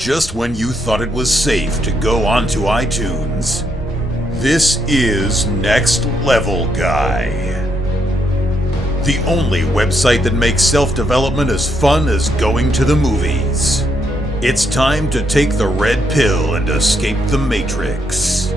just when you thought it was safe to go onto iTunes. This is Next Level Guy, the only website that makes self-development as fun as going to the movies. It's time to take the red pill and escape the Matrix.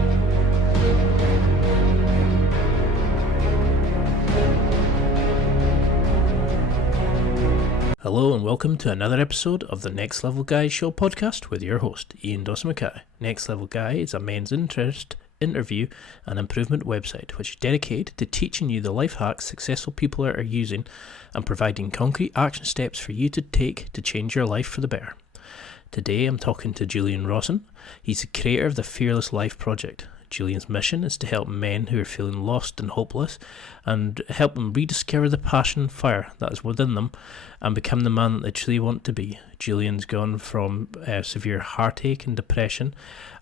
Hello and welcome to another episode of the Next Level Guy Show podcast with your host, Ian Dawson-Mackay. Next Level Guy is a men's interest, interview and improvement website which is dedicated to teaching you the life hacks successful people are using and providing concrete action steps for you to take to change your life for the better. Today I'm talking to Julian Rosen. He's the creator of the Fearless Life Project. Julian's mission is to help men who are feeling lost and hopeless and help them rediscover the passion and fire that is within them and become the man that they truly want to be. Julian's gone from severe heartache and depression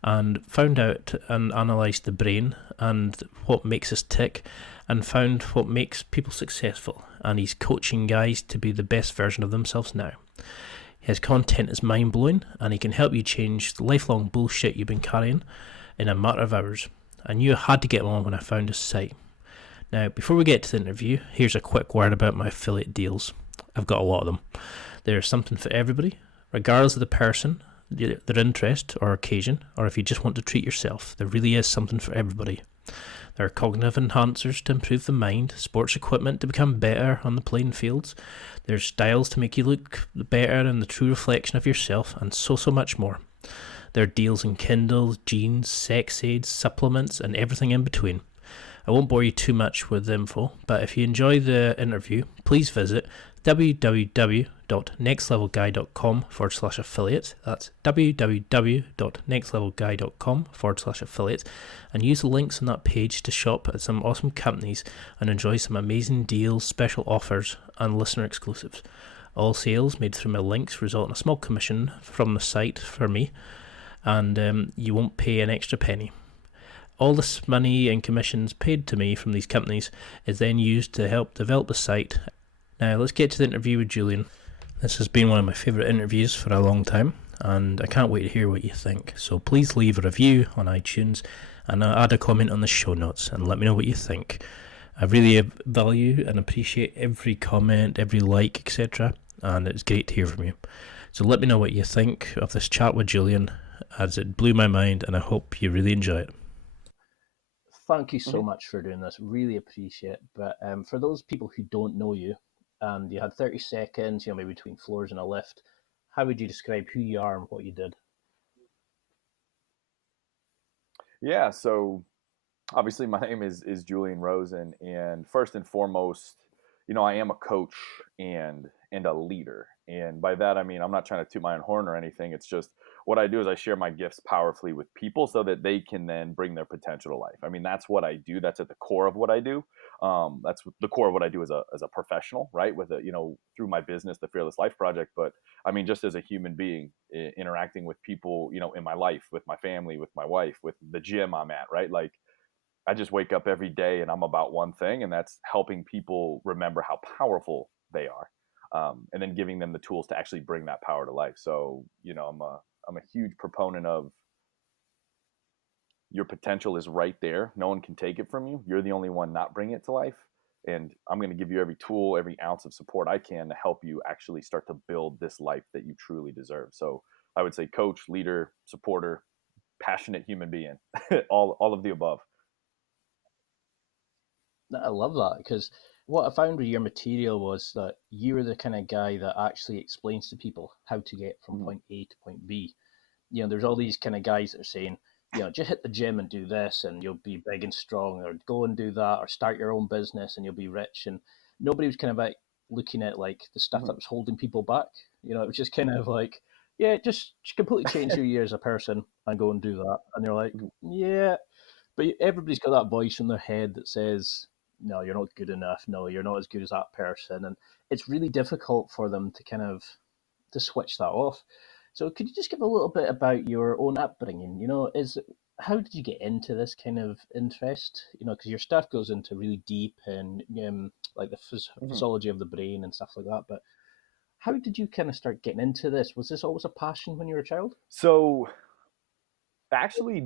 and found out and analysed the brain and what makes us tick and found what makes people successful, and he's coaching guys to be the best version of themselves now. His content is mind-blowing and he can help you change the lifelong bullshit you've been carrying in a matter of hours. I knew I had to get him on when I found his site. Now, before we get to the interview, here's a quick word about my affiliate deals. I've got a lot of them. There's something for everybody, regardless of the person, their interest or occasion, or if you just want to treat yourself. There really is something for everybody. There are cognitive enhancers to improve the mind, sports equipment to become better on the playing fields. There's styles to make you look better and the true reflection of yourself, and so much more. There are deals in Kindle, jeans, sex aids, supplements, and everything in between. I won't bore you too much with the info, but if you enjoy the interview, please visit www.nextlevelguy.com/affiliates. That's www.nextlevelguy.com/affiliates, and use the links on that page to shop at some awesome companies and enjoy some amazing deals, special offers, and listener exclusives. All sales made through my links result in a small commission from the site for me, and you won't pay an extra penny. All this money and commissions paid to me from these companies is then used to help develop the site. Now let's get to the interview with Julian. This has been one of my favourite interviews for a long time, and I can't wait to hear what you think. So please leave a review on iTunes and add a comment on the show notes and let me know what you think. I really value and appreciate every comment, every like, etc. And it's great to hear from you. So let me know what you think of this chat with Julian, as it blew my mind, and I hope you really enjoy it. Thank you so much for doing this. Really appreciate it. But for those people who don't know you, and you had 30 seconds, maybe between floors in a lift, how would you describe who you are and what you did? Yeah, so obviously my name is Julian Rosen, and first and foremost, I am a coach and a leader. And by that I mean I'm not trying to toot my own horn or anything. It's just what I do is I share my gifts powerfully with people so that they can then bring their potential to life. I mean, that's what I do. That's at the core of what I do. That's the core of what I do as a professional, right? With through my business, the Fearless Life Project. But I mean, just as a human being, interacting with people, in my life, with my family, with my wife, with the gym I'm at, right? Like, I just wake up every day and I'm about one thing, and that's helping people remember how powerful they are, and then giving them the tools to actually bring that power to life. So, I'm a huge proponent of your potential is right there. No one can take it from you. You're the only one not bringing it to life. And I'm going to give you every tool, every ounce of support I can to help you actually start to build this life that you truly deserve. So I would say coach, leader, supporter, passionate human being, all of the above. I love that, because what I found with your material was that you're the kind of guy that actually explains to people how to get from point A to point B. There's all these kind of guys that are saying, just hit the gym and do this and you'll be big and strong, or go and do that, or start your own business and you'll be rich. And nobody was kind of like looking at like the stuff that was holding people back. It was just kind of like, yeah, just completely change who you are as a person and go and do that. And they're like, yeah, but everybody's got that voice in their head that says, no, you're not good enough. No, you're not as good as that person. And it's really difficult for them to kind of to switch that off. So could you just give a little bit about your own upbringing? How did you get into this kind of interest? Because your stuff goes into really deep and like the physiology of the brain and stuff like that. But How did you kind of start getting into this? Was this always a passion when you were a child? So actually,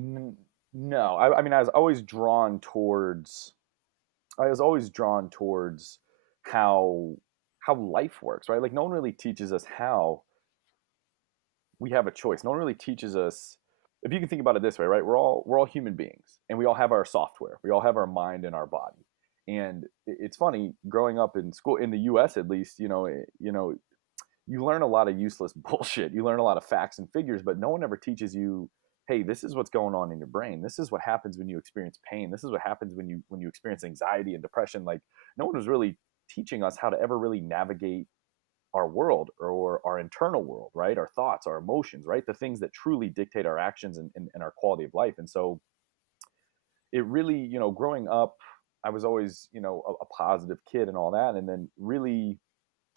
no. I mean, I was always drawn towards how life works, right? Like no one really teaches us how we have a choice. No one really teaches us. If you can think about it this way, right? We're all human beings, and we all have our software. We all have our mind and our body. And it's funny growing up in school in the U.S. at least, you learn a lot of useless bullshit. You learn a lot of facts and figures, but no one ever teaches you, hey, this is what's going on in your brain. This is what happens when you experience pain. This is what happens when you experience anxiety and depression. Like no one was really teaching us how to ever really navigate our world or our internal world, right? Our thoughts, our emotions, right? The things that truly dictate our actions and our quality of life. And so it really, growing up, I was always, a positive kid and all that. And then really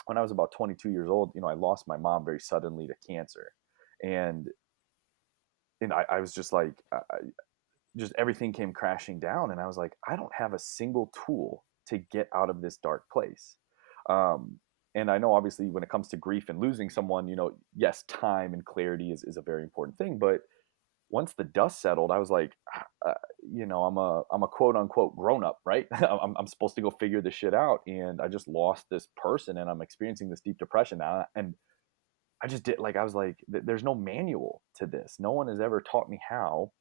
when I was about 22 years old, I lost my mom very suddenly to cancer. And I was just like, just everything came crashing down. And I was like, I don't have a single tool to get out of this dark place. And I know obviously when it comes to grief and losing someone, yes, time and clarity is a very important thing. But once the dust settled, I was like, I'm a quote unquote grown up, right? I'm supposed to go figure this shit out. And I just lost this person and I'm experiencing this deep depression now. And I just did like, I was like, there's no manual to this. No one has ever taught me how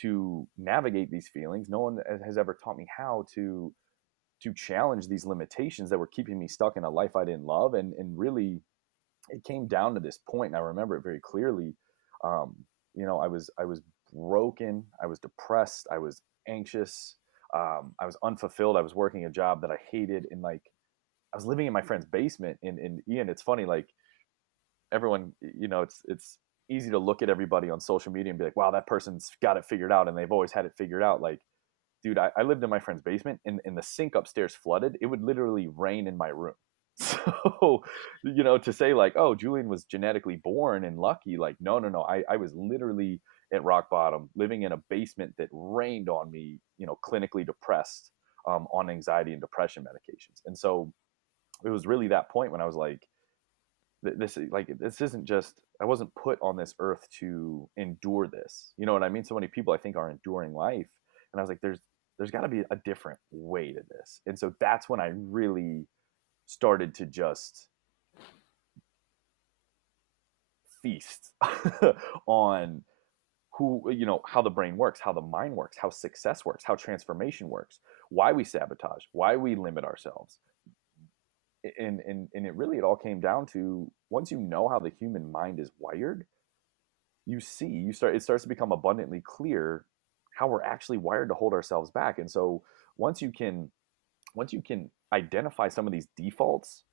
to navigate these feelings. No one has ever taught me how to challenge these limitations that were keeping me stuck in a life I didn't love. And really it came down to this point, and I remember it very clearly. I was broken, I was depressed, I was anxious, I was unfulfilled, I was working a job that I hated, and like I was living in my friend's basement. And Ian, it's funny, like everyone, it's easy to look at everybody on social media and be like, wow, that person's got it figured out and they've always had it figured out. Like, dude, I lived in my friend's basement and the sink upstairs flooded. It would literally rain in my room. So, to say like, oh, Julian was genetically born and lucky, like, no, no, no. I was literally at rock bottom, living in a basement that rained on me, clinically depressed, on anxiety and depression medications. And so it was really that point when I was like, this isn't just, I wasn't put on this earth to endure this. You know what I mean? So many people I think are enduring life. And I was like, there's got to be a different way to this. And so that's when I really started to just feast on how the brain works, how the mind works, how success works, how transformation works, why we sabotage, why we limit ourselves. And it all came down to, once you know how the human mind is wired, it starts to become abundantly clear how we're actually wired to hold ourselves back. And so once you can identify some of these defaults,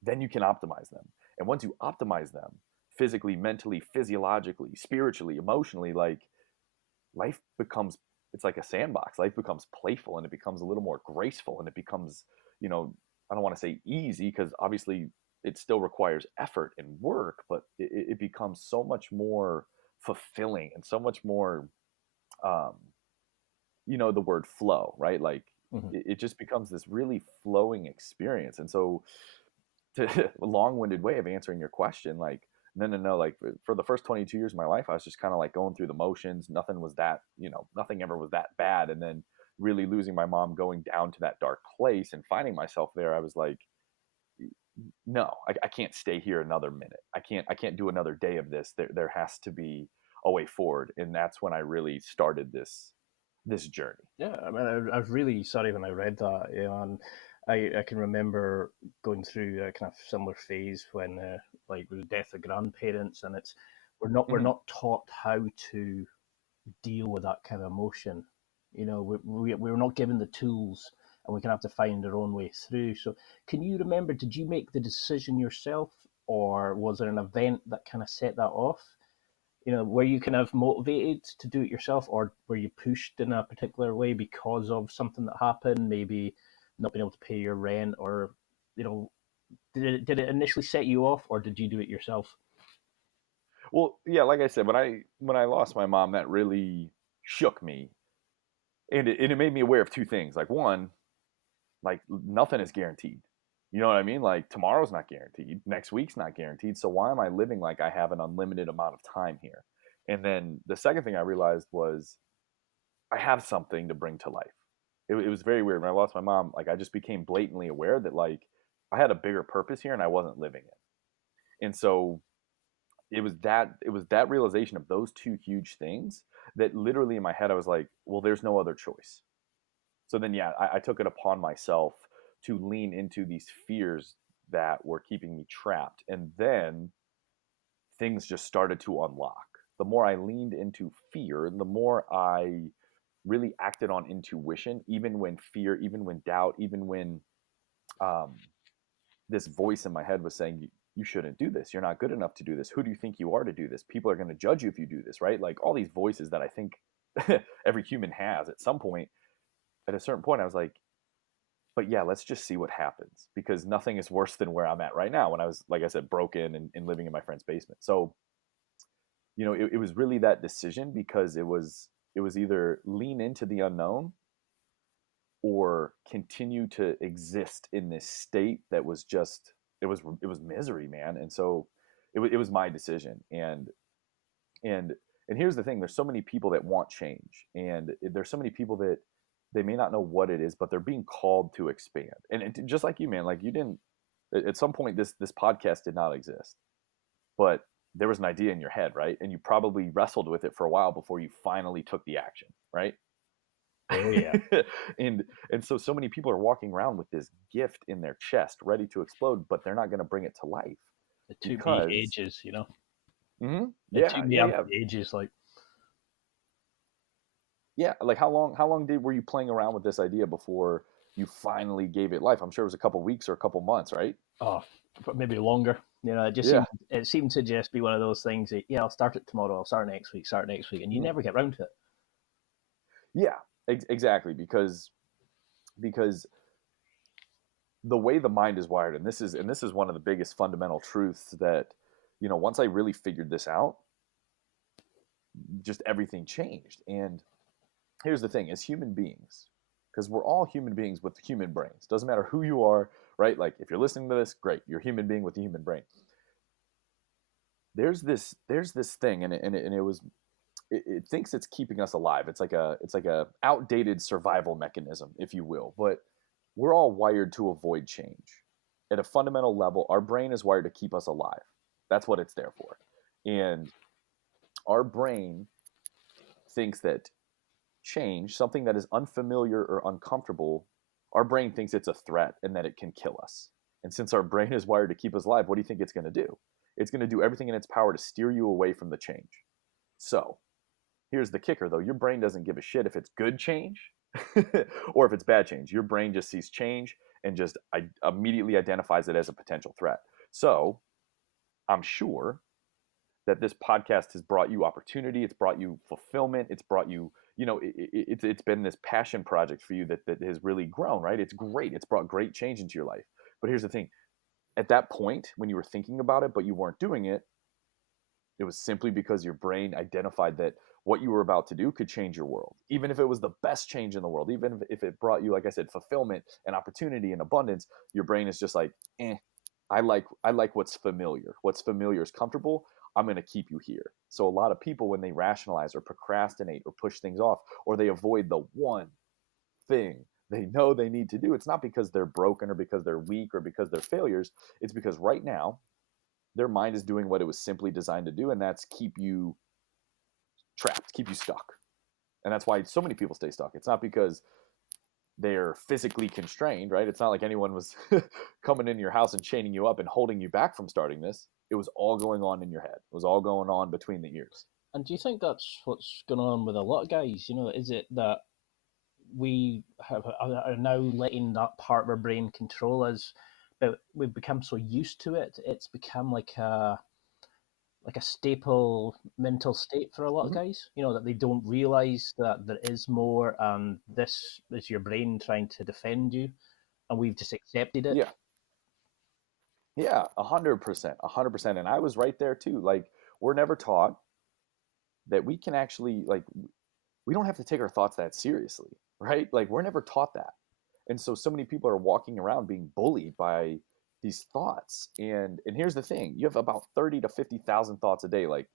then you can optimize them. And once you optimize them physically, mentally, physiologically, spiritually, emotionally, like life becomes, it's like a sandbox. Life becomes playful and it becomes a little more graceful and it becomes, I don't want to say easy, because obviously it still requires effort and work, but it becomes so much more fulfilling and so much more, the word flow, right? Like it just becomes this really flowing experience. And so, a long-winded way of answering your question, like, no, like for the first 22 years of my life, I was just kind of like going through the motions. Nothing was that, nothing ever was that bad. And then really losing my mom, going down to that dark place and finding myself there, I was like, no, I can't stay here another minute. I can't do another day of this. There has to be a way forward. And that's when I really started this journey. Yeah, I mean, I was really sorry when I read that, and I can remember going through a kind of similar phase when, like, with the death of grandparents, and it's we're not taught how to deal with that kind of emotion. We're not given the tools, and we can have to find our own way through. So, can you remember? Did you make the decision yourself, or was there an event that kind of set that off? Were you kind of motivated to do it yourself, or were you pushed in a particular way because of something that happened, maybe not being able to pay your rent, or, did it initially set you off, or did you do it yourself? Well, yeah, like I said, when I lost my mom, that really shook me, and it made me aware of two things. Like, one, like nothing is guaranteed. You know what I mean? Like tomorrow's not guaranteed, next week's not guaranteed. So why am I living like I have an unlimited amount of time here? And then the second thing I realized was I have something to bring to life. It was very weird. When I lost my mom, like I just became blatantly aware that like I had a bigger purpose here and I wasn't living it. And so it was that realization of those two huge things that literally in my head I was like, well, there's no other choice. So then yeah, I took it upon myself to lean into these fears that were keeping me trapped. And then things just started to unlock. The more I leaned into fear, the more I really acted on intuition, even when fear, even when doubt, even when um, this voice in my head was saying, you shouldn't do this. You're not good enough to do this. Who do you think you are to do this? People are going to judge you if you do this, right? Like all these voices that I think every human has at some point. At a certain point, I was like, but yeah, let's just see what happens because nothing is worse than where I'm at right now when I was, like I said, broken and living in my friend's basement. So, it was really that decision because it was either lean into the unknown or continue to exist in this state that was just it was misery, man. And so it was my decision. And here's the thing: there's so many people that want change, and there's so many people that they may not know what it is, but they're being called to expand. And just like you, man, like you didn't at some point this podcast did not exist, but there was an idea in your head, right? And you probably wrestled with it for a while before you finally took the action, right? Oh yeah. and so many people are walking around with this gift in their chest ready to explode, but they're not going to bring it to life It took me because ages, you know. It took yeah, me yeah, yeah, ages, like yeah. Like how long did were you playing around with this idea before you finally gave it life? I'm sure it was a couple weeks or a couple months, right? oh, maybe longer. You know, Yeah, it seemed to just be one of those things that yeah, I'll start it tomorrow, I'll start next week, and you mhm, never get round to it. yeah, exactly. Because the way the mind is wired, and this is one of the biggest fundamental truths that once I really figured this out, just everything changed. And here's the thing: as human beings, because we're all human beings with human brains, doesn't matter who you are, right? Like if you're listening to this, great, you're a human being with a human brain. There's this thing, and it thinks it's keeping us alive. It's like a outdated survival mechanism, if you will. But we're all wired to avoid change. At a fundamental level, our brain is wired to keep us alive. That's what it's there for. And our brain thinks that change, something that is unfamiliar or uncomfortable, our brain thinks it's a threat and that it can kill us. And since our brain is wired to keep us alive, what do you think it's going to do? It's going to do everything in its power to steer you away from the change. So, here's the kicker though: your brain doesn't give a shit if it's good change or if it's bad change. Your brain just sees change and just immediately identifies it as a potential threat. So, I'm sure that this podcast has brought you opportunity, it's brought you fulfillment, it's brought you, it's been this passion project for you that has really grown, right? It's great. It's brought great change into your life. But here's the thing: at that point when you were thinking about it but you weren't doing it, it was simply because your brain identified that what you were about to do could change your world. Even if it was the best change in the world, even if it brought you, like I said, fulfillment and opportunity and abundance, your brain is just like, I like what's familiar. What's familiar is comfortable. I'm going to keep you here. So a lot of people, when they rationalize or procrastinate or push things off, or they avoid the one thing they know they need to do, it's not because they're broken or because they're weak or because they're failures. It's because right now their mind is doing what it was simply designed to do, and that's keep you trapped, keep you stuck. And that's why so many people stay stuck. It's not because they're physically constrained, right? It's not like anyone was coming in your house and chaining you up and holding you back from starting this. It was all going on in your head. It was all going on between the ears. And do you think that's what's going on with a lot of guys? You know, is it that are now letting that part of our brain control us, but we've become so used to it, it's become like a staple mental state for a lot of Mm-hmm. guys, you know, that they don't realize that there is more, and this is your brain trying to defend you, and we've just accepted it. Yeah, yeah, 100%, 100%. And I was right there too. Like we're never taught that we can actually we don't have to take our thoughts that seriously, right? Like we're never taught that. And so many people are walking around being bullied by these thoughts. And here's the thing, you have about 30 to 50,000 thoughts a day. Like,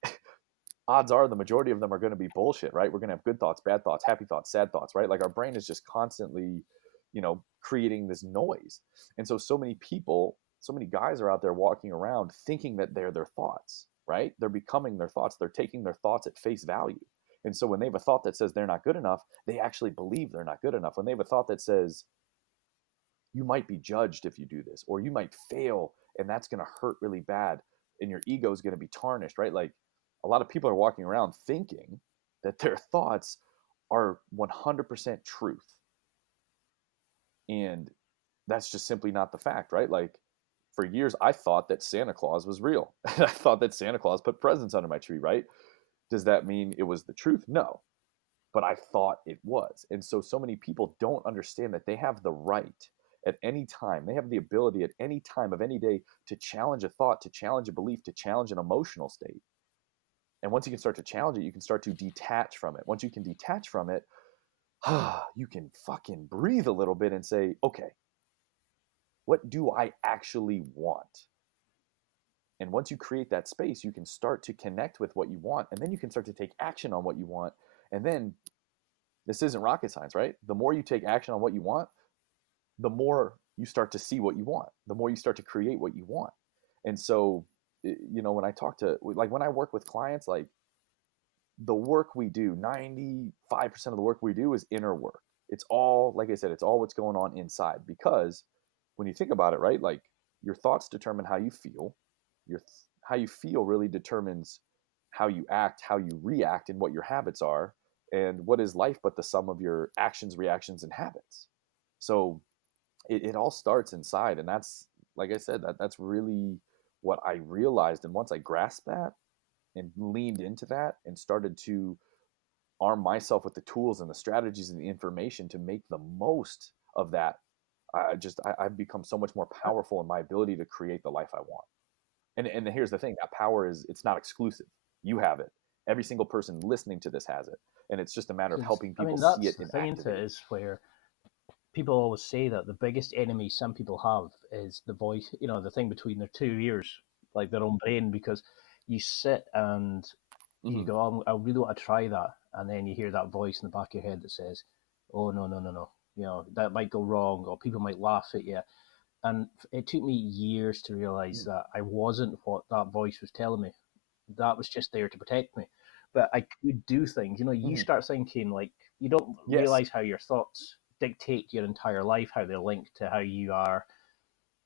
odds are the majority of them are going to be bullshit, right? We're going to have good thoughts, bad thoughts, happy thoughts, sad thoughts, right? Like, our brain is just constantly, creating this noise. And so many people, so many guys are out there walking around thinking that they're their thoughts, right? They're becoming their thoughts. They're taking their thoughts at face value. And so when they have a thought that says they're not good enough, they actually believe they're not good enough. When they have a thought that says, you might be judged if you do this, or you might fail and that's going to hurt really bad and your ego is going to be tarnished, right? Like, a lot of people are walking around thinking that their thoughts are 100% truth. And that's just simply not the fact, right? Like, for years, I thought that Santa Claus was real. I thought that Santa Claus put presents under my tree, right? Does that mean it was the truth? No. But I thought it was. And so many people don't understand that they have the right at any time, they have the ability at any time of any day to challenge a thought, to challenge a belief, to challenge an emotional state. And once you can start to challenge it, you can start to detach from it. Once you can detach from it, you can fucking breathe a little bit and say, okay, what do I actually want? And once you create that space, you can start to connect with what you want. And then you can start to take action on what you want. And then, this isn't rocket science, right? The more you take action on what you want, the more you start to see what you want, the more you start to create what you want. And so, when I talk to, like, when I work with clients, like, the work we do, 95% of the work we do is inner work. It's all, like I said, it's all what's going on inside. Because when you think about it, right, like, your thoughts determine how you feel. How you feel really determines how you act, how you react, and what your habits are. And what is life but the sum of your actions, reactions, and habits? So it all starts inside. And that's, like I said, that's really what I realized. And once I grasped that and leaned into that and started to arm myself with the tools and the strategies and the information to make the most of that, I've become so much more powerful in my ability to create the life I want. And here's the thing, that power it's not exclusive. You have it. Every single person listening to this has it. And it's just a matter of helping I people mean, see that's it the and thing into it, activate it. is where people always say that the biggest enemy some people have is the voice, the thing between their two ears, like their own brain, because you sit and you Mm-hmm. go, I really want to try that. And then you hear that voice in the back of your head that says, oh, no, no, no, no. That might go wrong, or people might laugh at you. And it took me years to realize that I wasn't what that voice was telling me. That was just there to protect me. But I could do things. You Mm-hmm. start thinking, like, you don't Yes. realize how your thoughts dictate your entire life, how they're linked to how you are,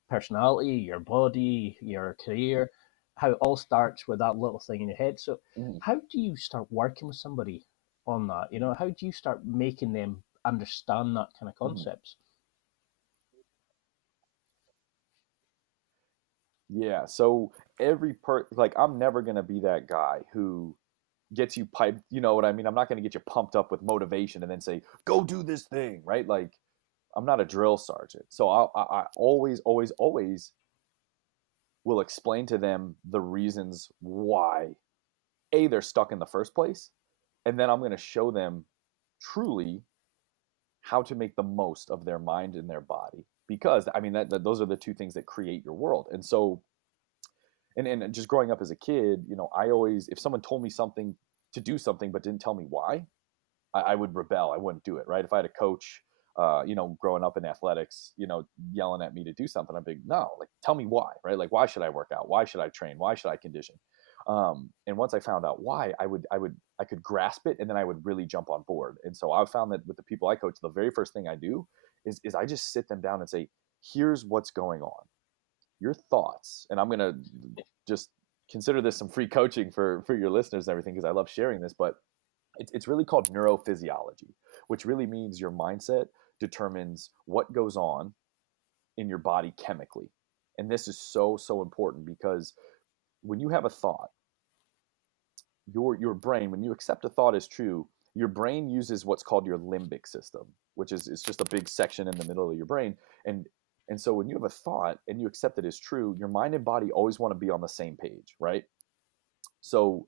personality, your body, your career, how it all starts with that little thing in your head. So, Mm-hmm. how do you start working with somebody on that? How do you start making them understand that kind of Mm-hmm. concepts? Yeah. So like, I'm never gonna be that guy who gets you piped. You know what I mean? I'm not gonna get you pumped up with motivation and then say, "Go do this thing," right? Like, I'm not a drill sergeant. So I always, always, always will explain to them the reasons why they're stuck in the first place, and then I'm gonna show them truly how to make the most of their mind and their body. Because I mean, that those are the two things that create your world. And so, and just growing up as a kid, I always, if someone told me something to do something but didn't tell me why, I would rebel. I wouldn't do it, right? If I had a coach, growing up in athletics, yelling at me to do something, I'd be, no, like, tell me why, right? Like, why should I work out? Why should I train? Why should I condition? And once I found out why, I could grasp it, and then I would really jump on board. And so I've found that with the people I coach, the very first thing I do is I just sit them down and say, here's what's going on. Your thoughts, and I'm gonna just consider this some free coaching for your listeners and everything, because I love sharing this, but it's really called neurophysiology, which really means your mindset determines what goes on in your body chemically. And this is so important, because when you have a thought, your brain, when you accept a thought as true, your brain uses what's called your limbic system, which is it's just a big section in the middle of your brain. And so when you have a thought and you accept it as true, your mind and body always want to be on the same page, right? So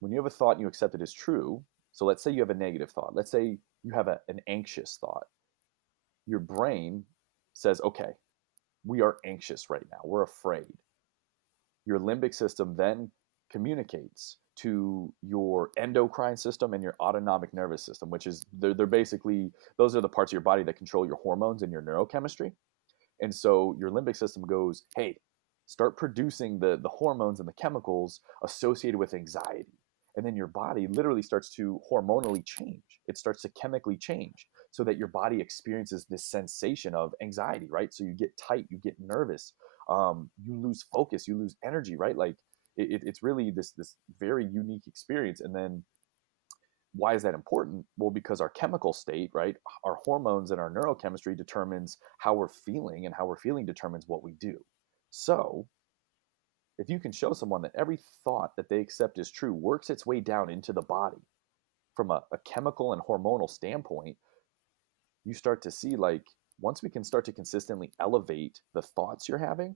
when you have a thought and you accept it as true, so let's say you have a negative thought. Let's say you have an anxious thought. your brain says, okay, we are anxious right now, we're afraid. Your limbic system then communicates to your endocrine system and your autonomic nervous system, which is they're basically, those are the parts of your body that control your hormones and your neurochemistry. And so your limbic system goes, hey, start producing the hormones and the chemicals associated with anxiety. And then your body literally starts to hormonally change. It starts to chemically change so that your body experiences this sensation of anxiety, right? So you get tight, you get nervous, you lose focus, you lose energy, right? Like it's really this very unique experience. And then why is that important? Well, because our chemical state, right, our hormones and our neurochemistry determines how we're feeling, and how we're feeling determines what we do. So if you can show someone that every thought that they accept is true works its way down into the body from a chemical and hormonal standpoint, you start to see, like, once we can start to consistently elevate the thoughts you're having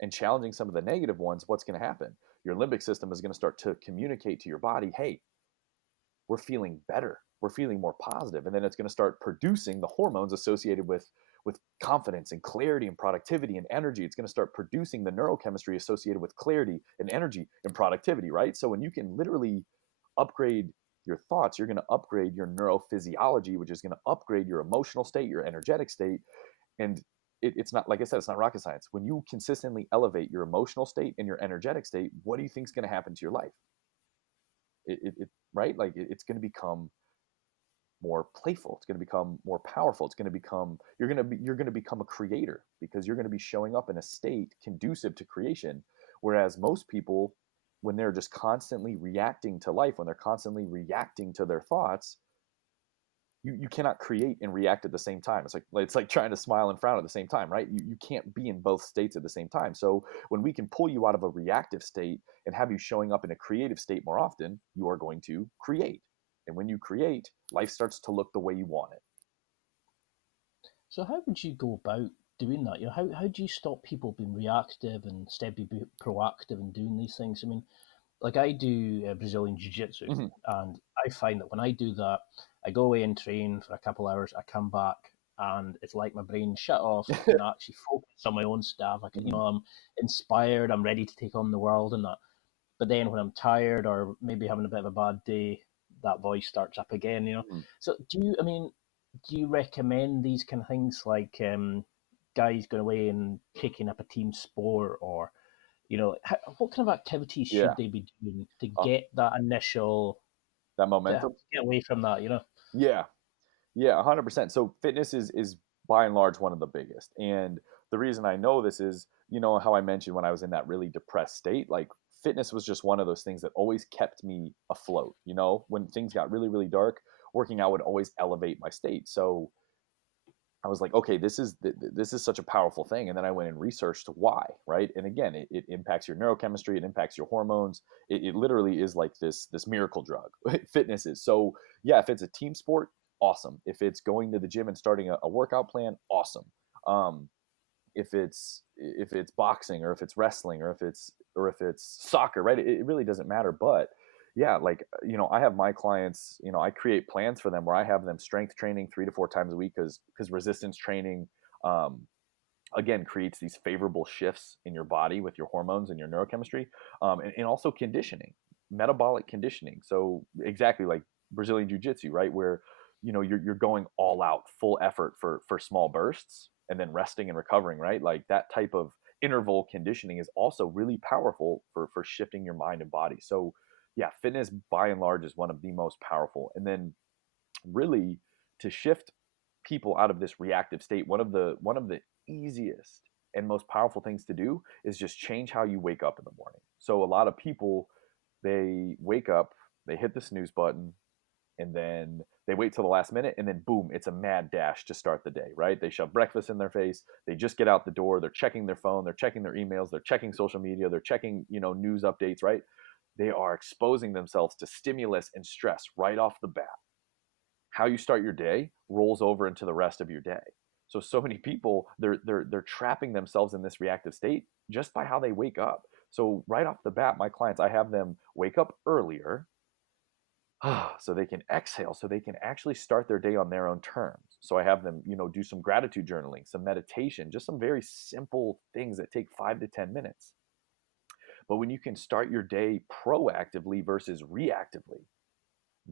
and challenging some of the negative ones, what's going to happen? Your limbic system is going to start to communicate to your body, hey, we're feeling better, we're feeling more positive. And then it's going to start producing the hormones associated with confidence and clarity and productivity and energy. It's going to start producing the neurochemistry associated with clarity and energy and productivity, right? So when you can literally upgrade your thoughts, you're going to upgrade your neurophysiology, which is going to upgrade your emotional state, your energetic state. And it's not, like I said, it's not rocket science. When you consistently elevate your emotional state and your energetic state, what do you think is going to happen to your life? Right? Like it's going to become more playful. It's going to become more powerful. It's going to become, you're going to become a creator, because you're going to be showing up in a state conducive to creation. Whereas most people, when they're just constantly reacting to life, when they're constantly reacting to their thoughts, you cannot create and react at the same time. It's like trying to smile and frown at the same time, right? You can't be in both states at the same time. So when we can pull you out of a reactive state and have you showing up in a creative state more often, you are going to create. And when you create, life starts to look the way you want it. So how would you go about doing that? How do you stop people being reactive and instead be proactive and doing these things? I mean, like I do Brazilian jiu-jitsu, Mm-hmm. and I find that when I do that, I go away and train for a couple hours, I come back, and it's like my brain shut off. I can actually focus on my own stuff. I can, I'm inspired, I'm ready to take on the world and that. But then when I'm tired or maybe having a bit of a bad day, that voice starts up again. Mm-hmm. So do you recommend these kind of things, like guys going away and taking up a team sport, or what kind of activities Yeah. should they be doing to get that initial, that momentum, get away from that? Yeah, 100%. So fitness is by and large one of the biggest. And the reason I know this is, how I mentioned when I was in that really depressed state, like fitness was just one of those things that always kept me afloat. When things got really, really dark, working out would always elevate my state. So I was like, okay, this is such a powerful thing. And then I went and researched why, right? And again, it impacts your neurochemistry, it impacts your hormones. It literally is like this miracle drug. Fitness is. So yeah, if it's a team sport, awesome. If it's going to the gym and starting a workout plan, awesome. If it's boxing, or if it's wrestling, or if it's soccer, right? It really doesn't matter. But yeah, like, I have my clients, I create plans for them where I have them strength training 3 to 4 times a week, because resistance training, um, again, creates these favorable shifts in your body with your hormones and your neurochemistry, and also conditioning, metabolic conditioning. So exactly like Brazilian jiu-jitsu, right? Where, you're going all out, full effort for small bursts, and then resting and recovering, right? Like that type of interval conditioning is also really powerful for shifting your mind and body. So yeah, fitness by and large is one of the most powerful. And then really, to shift people out of this reactive state, one of the easiest and most powerful things to do is just change how you wake up in the morning. So a lot of people, they wake up, they hit the snooze button, and then they wait till the last minute, and then boom, it's a mad dash to start the day, right? They shove breakfast in their face, they just get out the door, they're checking their phone, they're checking their emails, they're checking social media, they're checking, news updates, right? They are exposing themselves to stimulus and stress right off the bat. How you start your day rolls over into the rest of your day. So many people, they're trapping themselves in this reactive state just by how they wake up. So right off the bat, my clients, I have them wake up earlier, so they can exhale, so they can actually start their day on their own terms. So I have them, do some gratitude journaling, some meditation, just some very simple things that take 5 to 10 minutes. But when you can start your day proactively versus reactively,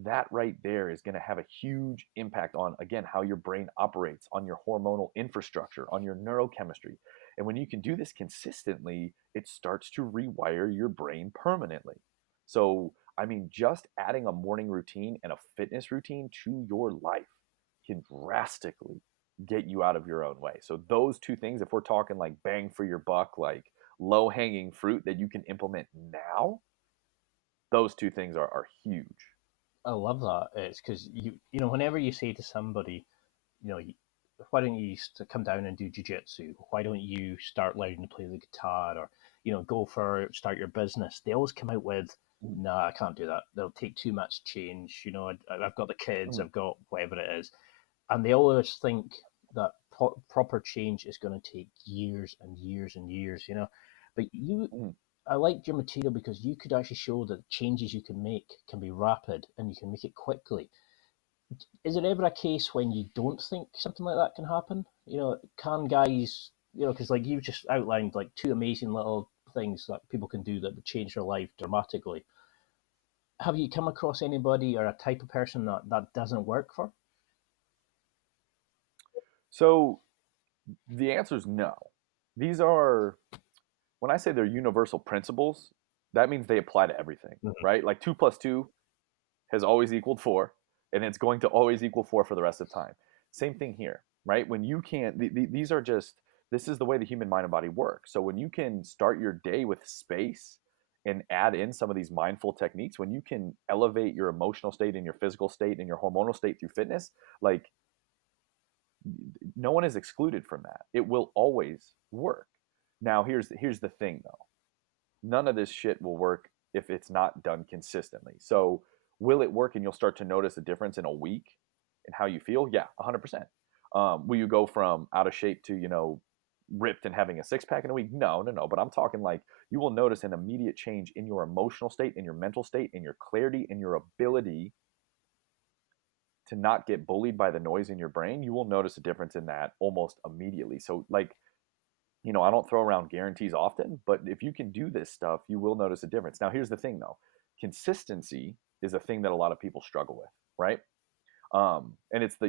that right there is going to have a huge impact on, again, how your brain operates, on your hormonal infrastructure, on your neurochemistry. And when you can do this consistently, it starts to rewire your brain permanently. So, I mean, just adding a morning routine and a fitness routine to your life can drastically get you out of your own way. So, those two things, if we're talking like bang for your buck, like low hanging fruit that you can implement now, those two things are huge. I love that. It's because whenever you say to somebody, you know, why don't you come down and do jiu-jitsu? Why don't you start learning to play the guitar, or start your business? They always come out with, "Nah, I can't do that. They'll take too much change. I've got the kids, I've got whatever it is," and they always think that proper change is going to take years and years and years. But I liked your material because you could actually show that changes you can make can be rapid and you can make it quickly. Is there ever a case when you don't think something like that can happen? Can guys, because like you just outlined like two amazing little things that people can do that would change their life dramatically. Have you come across anybody or a type of person that doesn't work for? So the answer is no. These are, when I say they're universal principles, that means they apply to everything, right? Like 2 plus 2 has always equaled 4, and it's going to always equal 4 for the rest of time. Same thing here, right? When you can't, these are just, this is the way the human mind and body work. So when you can start your day with space and add in some of these mindful techniques, when you can elevate your emotional state and your physical state and your hormonal state through fitness, like no one is excluded from that. It will always work. Now, here's the thing though. None of this shit will work if it's not done consistently. So, will it work and you'll start to notice a difference in a week in how you feel? Yeah, 100%. Will you go from out of shape to, ripped and having a six pack in a week? No. But I'm talking like you will notice an immediate change in your emotional state, in your mental state, in your clarity, in your ability to not get bullied by the noise in your brain. You will notice a difference in that almost immediately. So, like, I don't throw around guarantees often, but if you can do this stuff, you will notice a difference. Now, here's the thing though. Consistency is a thing that a lot of people struggle with, right? And it's the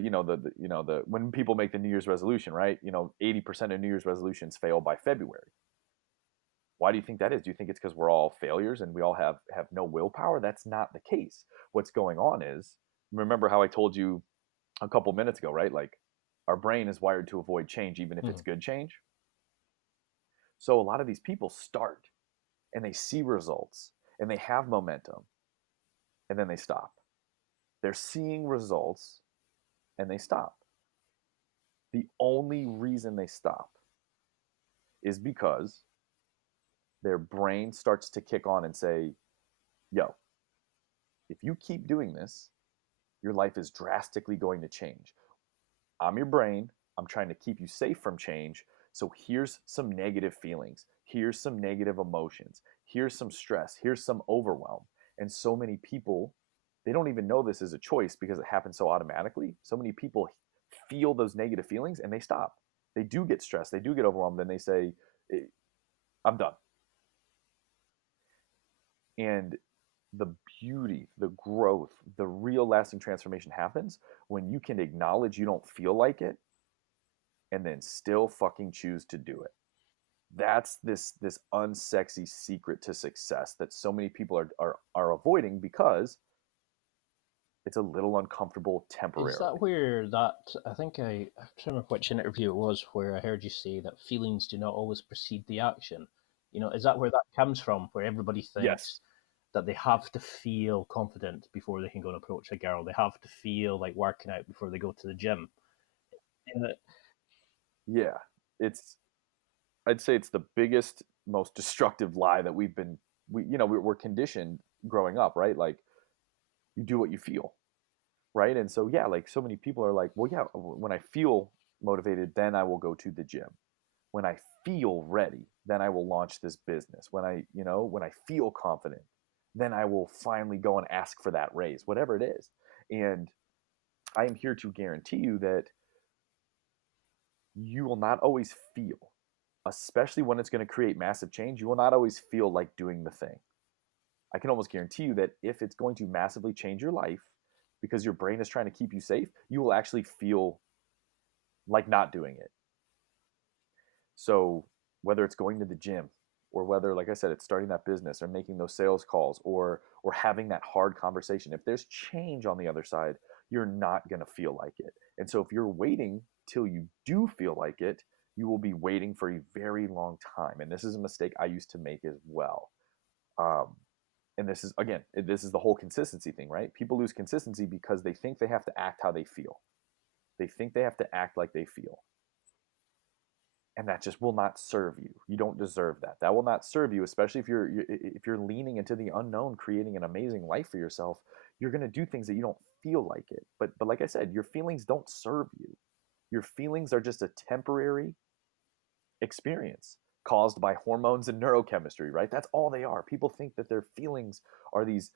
when people make the New Year's resolution, right? 80% of New Year's resolutions fail by February. Why do you think that is? Do you think it's because we're all failures and we all have no willpower? That's not the case. What's going on is, remember how I told you a couple minutes ago, right? Like our brain is wired to avoid change, even if it's good change. So a lot of these people start and they see results and they have momentum and then they stop. They're seeing results and they stop. The only reason they stop is because their brain starts to kick on and say, yo, if you keep doing this, your life is drastically going to change. I'm your brain. I'm trying to keep you safe from change. So here's some negative feelings. Here's some negative emotions. Here's some stress. Here's some overwhelm. And so many people, they don't even know this is a choice because it happens so automatically. So many people feel those negative feelings and they stop. They do get stressed. They do get overwhelmed. Then they say, I'm done. And the beauty, the growth, the real lasting transformation happens when you can acknowledge you don't feel like it and then still fucking choose to do it. That's this unsexy secret to success that so many people are avoiding because it's a little uncomfortable temporarily. Is that where I think I can't remember which interview it was where I heard you say that feelings do not always precede the action? Is that where that comes from, where everybody thinks that they have to feel confident before they can go and approach a girl? They have to feel like working out before they go to the gym. Yeah, I'd say it's the biggest, most destructive lie that we're conditioned growing up, right? Like you do what you feel, right? And so, yeah, like so many people are like, well, yeah, when I feel motivated, then I will go to the gym. When I feel ready, then I will launch this business. When I feel confident, then I will finally go and ask for that raise, whatever it is. And I am here to guarantee you that you will not always feel, especially when it's going to create massive change, you will not always feel like doing the thing. I can almost guarantee you that if it's going to massively change your life because your brain is trying to keep you safe, you will actually feel like not doing it. So whether it's going to the gym, or whether, like I said, it's starting that business or making those sales calls, or having that hard conversation, if there's change on the other side, you're not going to feel like it. And so if you're waiting till you do feel like it, you will be waiting for a very long time. And this is a mistake I used to make as well. Um, and this is, again, this is the whole consistency thing, right? People lose consistency because they think they have to act how they feel. They think they have to act like they feel. And that just will not serve you. You don't deserve that. That will not serve you, especially if you're leaning into the unknown, creating an amazing life for yourself. You're going to do things that you don't feel like it. But like I said, your feelings don't serve you. Your feelings are just a temporary experience caused by hormones and neurochemistry, right? That's all they are. People think that their feelings are these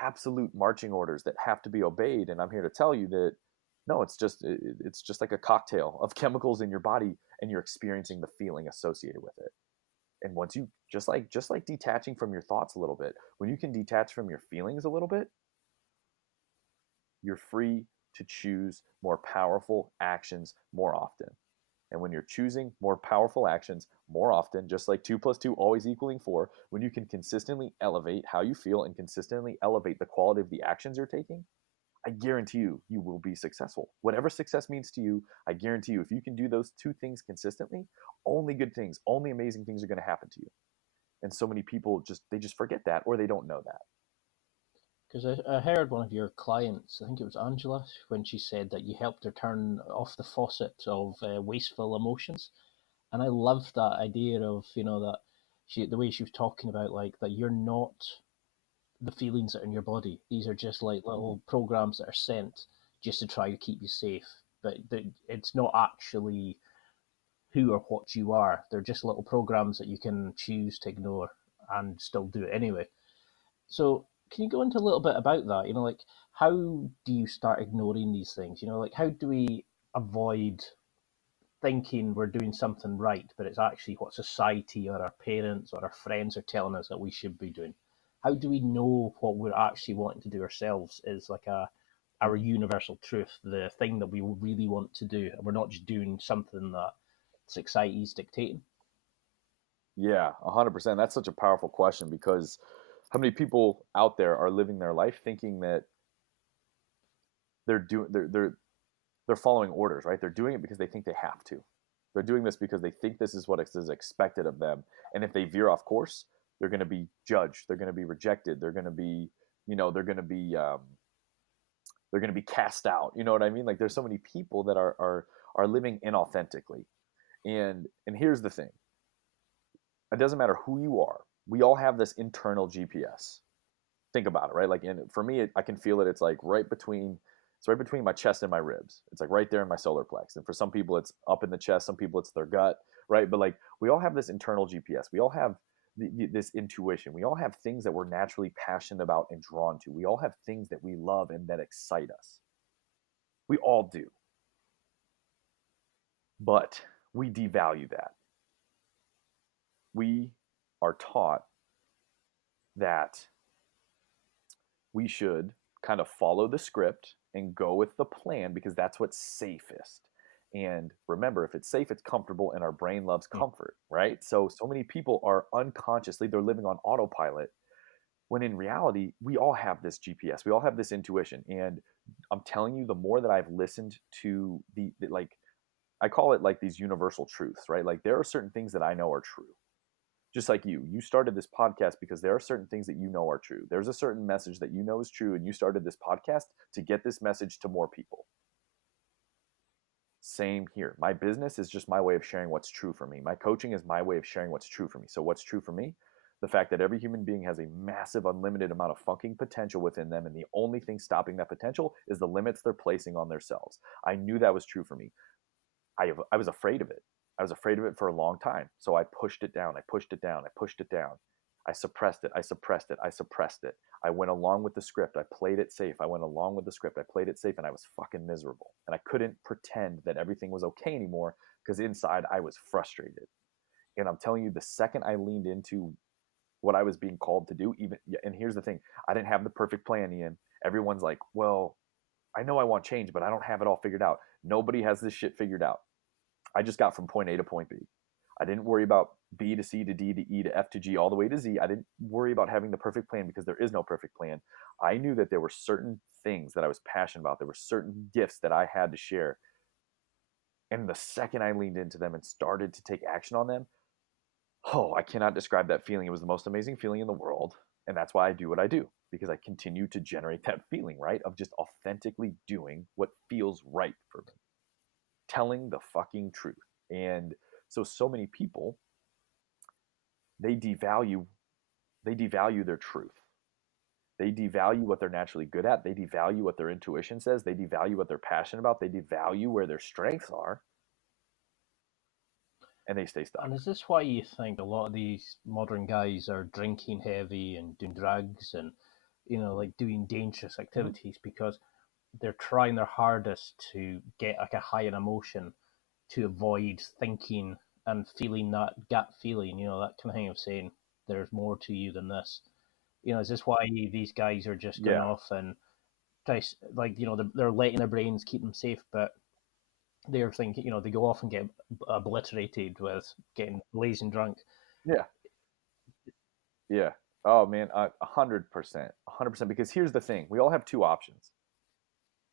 absolute marching orders that have to be obeyed, and I'm here to tell you that no, it's just like a cocktail of chemicals in your body, and you're experiencing the feeling associated with it. And once you just like detaching from your thoughts a little bit, when you can detach from your feelings a little bit, you're free to choose more powerful actions more often. And when you're choosing more powerful actions more often, just like 2 plus 2 always equaling 4, when you can consistently elevate how you feel and consistently elevate the quality of the actions you're taking, I guarantee you, you will be successful. Whatever success means to you, I guarantee you, if you can do those two things consistently, only good things, only amazing things are going to happen to you. And so many people just forget that, or they don't know that. Because I heard one of your clients, I think it was Angela, when she said that you helped her turn off the faucet of wasteful emotions. And I loved that idea of, that the way she was talking about, like, that you're not the feelings that are in your body. These are just like little programs that are sent just to try to keep you safe. But it's not actually who or what you are. They're just little programs that you can choose to ignore and still do it anyway. So can you go into a little bit about that? Like, how do you start ignoring these things? Like, how do we avoid thinking we're doing something right, but it's actually what society or our parents or our friends are telling us that we should be doing? How do we know what we're actually wanting to do ourselves is like our universal truth, the thing that we really want to do, and we're not just doing something that society's dictating? Yeah, 100%. That's such a powerful question, because how many people out there are living their life thinking that they're doing they're following orders, right? They're doing it because they think they have to. They're doing this because they think this is what is expected of them. And if they veer off course, they're going to be judged. They're going to be rejected. They're going to be, they're going to be cast out. You know what I mean? Like, there's so many people that are living inauthentically. And here's the thing. It doesn't matter who you are. We all have this internal GPS. Think about it, right? Like, for me, I can feel it. It's like it's right between my chest and my ribs. It's like right there in my solar plex. And for some people, it's up in the chest. Some people, it's their gut, right? But like, we all have this internal GPS. We all have this intuition. We all have things that we're naturally passionate about and drawn to. We all have things that we love and that excite us. We all do. But we devalue that. We are taught that we should kind of follow the script and go with the plan because that's what's safest. And remember, if it's safe, it's comfortable, and our brain loves comfort, right? So many people are unconsciously, they're living on autopilot, when in reality, we all have this GPS. We all have this intuition. And I'm telling you, the more that I've listened to like, I call it like these universal truths, right? Like, there are certain things that I know are true. Just like you started this podcast because there are certain things that you know are true. There's a certain message that you know is true, and you started this podcast to get this message to more people. Same here. My business is just my way of sharing what's true for me. My coaching is my way of sharing what's true for me. So what's true for me? The fact that every human being has a massive, unlimited amount of fucking potential within them, and the only thing stopping that potential is the limits they're placing on themselves. I knew that was true for me. I was afraid of it. I was afraid of it for a long time. So I pushed it down. I pushed it down. I pushed it down. I suppressed it. I suppressed it. I suppressed it. I went along with the script. I played it safe. I went along with the script. I played it safe, and I was fucking miserable. And I couldn't pretend that everything was okay anymore because inside I was frustrated. And I'm telling you, the second I leaned into what I was being called to do, even, and here's the thing, I didn't have the perfect plan, Ian. Everyone's like, well, I know I want change, but I don't have it all figured out. Nobody has this shit figured out. I just got from point A to point B. I didn't worry about B to C to D to E to F to G all the way to Z. I didn't worry about having the perfect plan because there is no perfect plan. I knew that there were certain things that I was passionate about. There were certain gifts that I had to share. And the second I leaned into them and started to take action on them, oh, I cannot describe that feeling. It was the most amazing feeling in the world. And that's why I do what I do, because I continue to generate that feeling, right? Of just authentically doing what feels right for me, telling the fucking truth. And so many people, they devalue their truth. They devalue what they're naturally good at. They devalue what their intuition says. They devalue what they're passionate about. They devalue where their strengths are, and they stay stuck. And is this why you think a lot of these modern guys are drinking heavy and doing drugs and, like doing dangerous activities because they're trying their hardest to get like a higher emotion to avoid thinking and feeling that gut feeling, that kind of thing of saying there's more to you than this. Is this why these guys are just going off and they're letting their brains keep them safe, but they're thinking, they go off and get obliterated with getting blazing drunk. Yeah. Yeah. Oh man, 100%, 100%. Because here's the thing: we all have two options.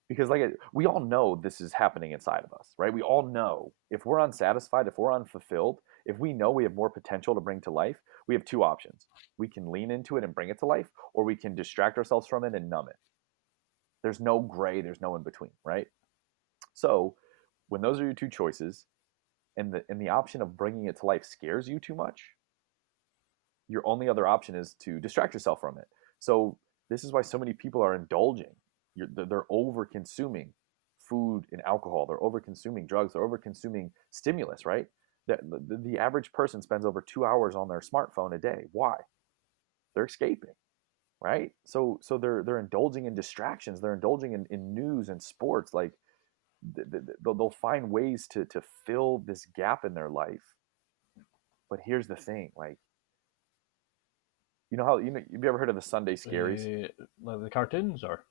Because we all know this is happening inside of us, right? We all know if we're unsatisfied, if we're unfulfilled, if we know we have more potential to bring to life, we have two options. We can lean into it and bring it to life, or we can distract ourselves from it and numb it. There's no gray, there's no in between, right? So when those are your two choices, and the option of bringing it to life scares you too much, your only other option is to distract yourself from it. So this is why so many people are indulging. They're over consuming food and alcohol. They're over consuming drugs. They're over consuming stimulus, right? The average person spends over 2 hours on their smartphone a day. Why? They're escaping, right? So they're indulging in distractions. They're indulging in news and sports. Like they'll find ways to fill this gap in their life. But here's the thing, like, have you ever heard of the Sunday Scaries? Like the cartoons, or?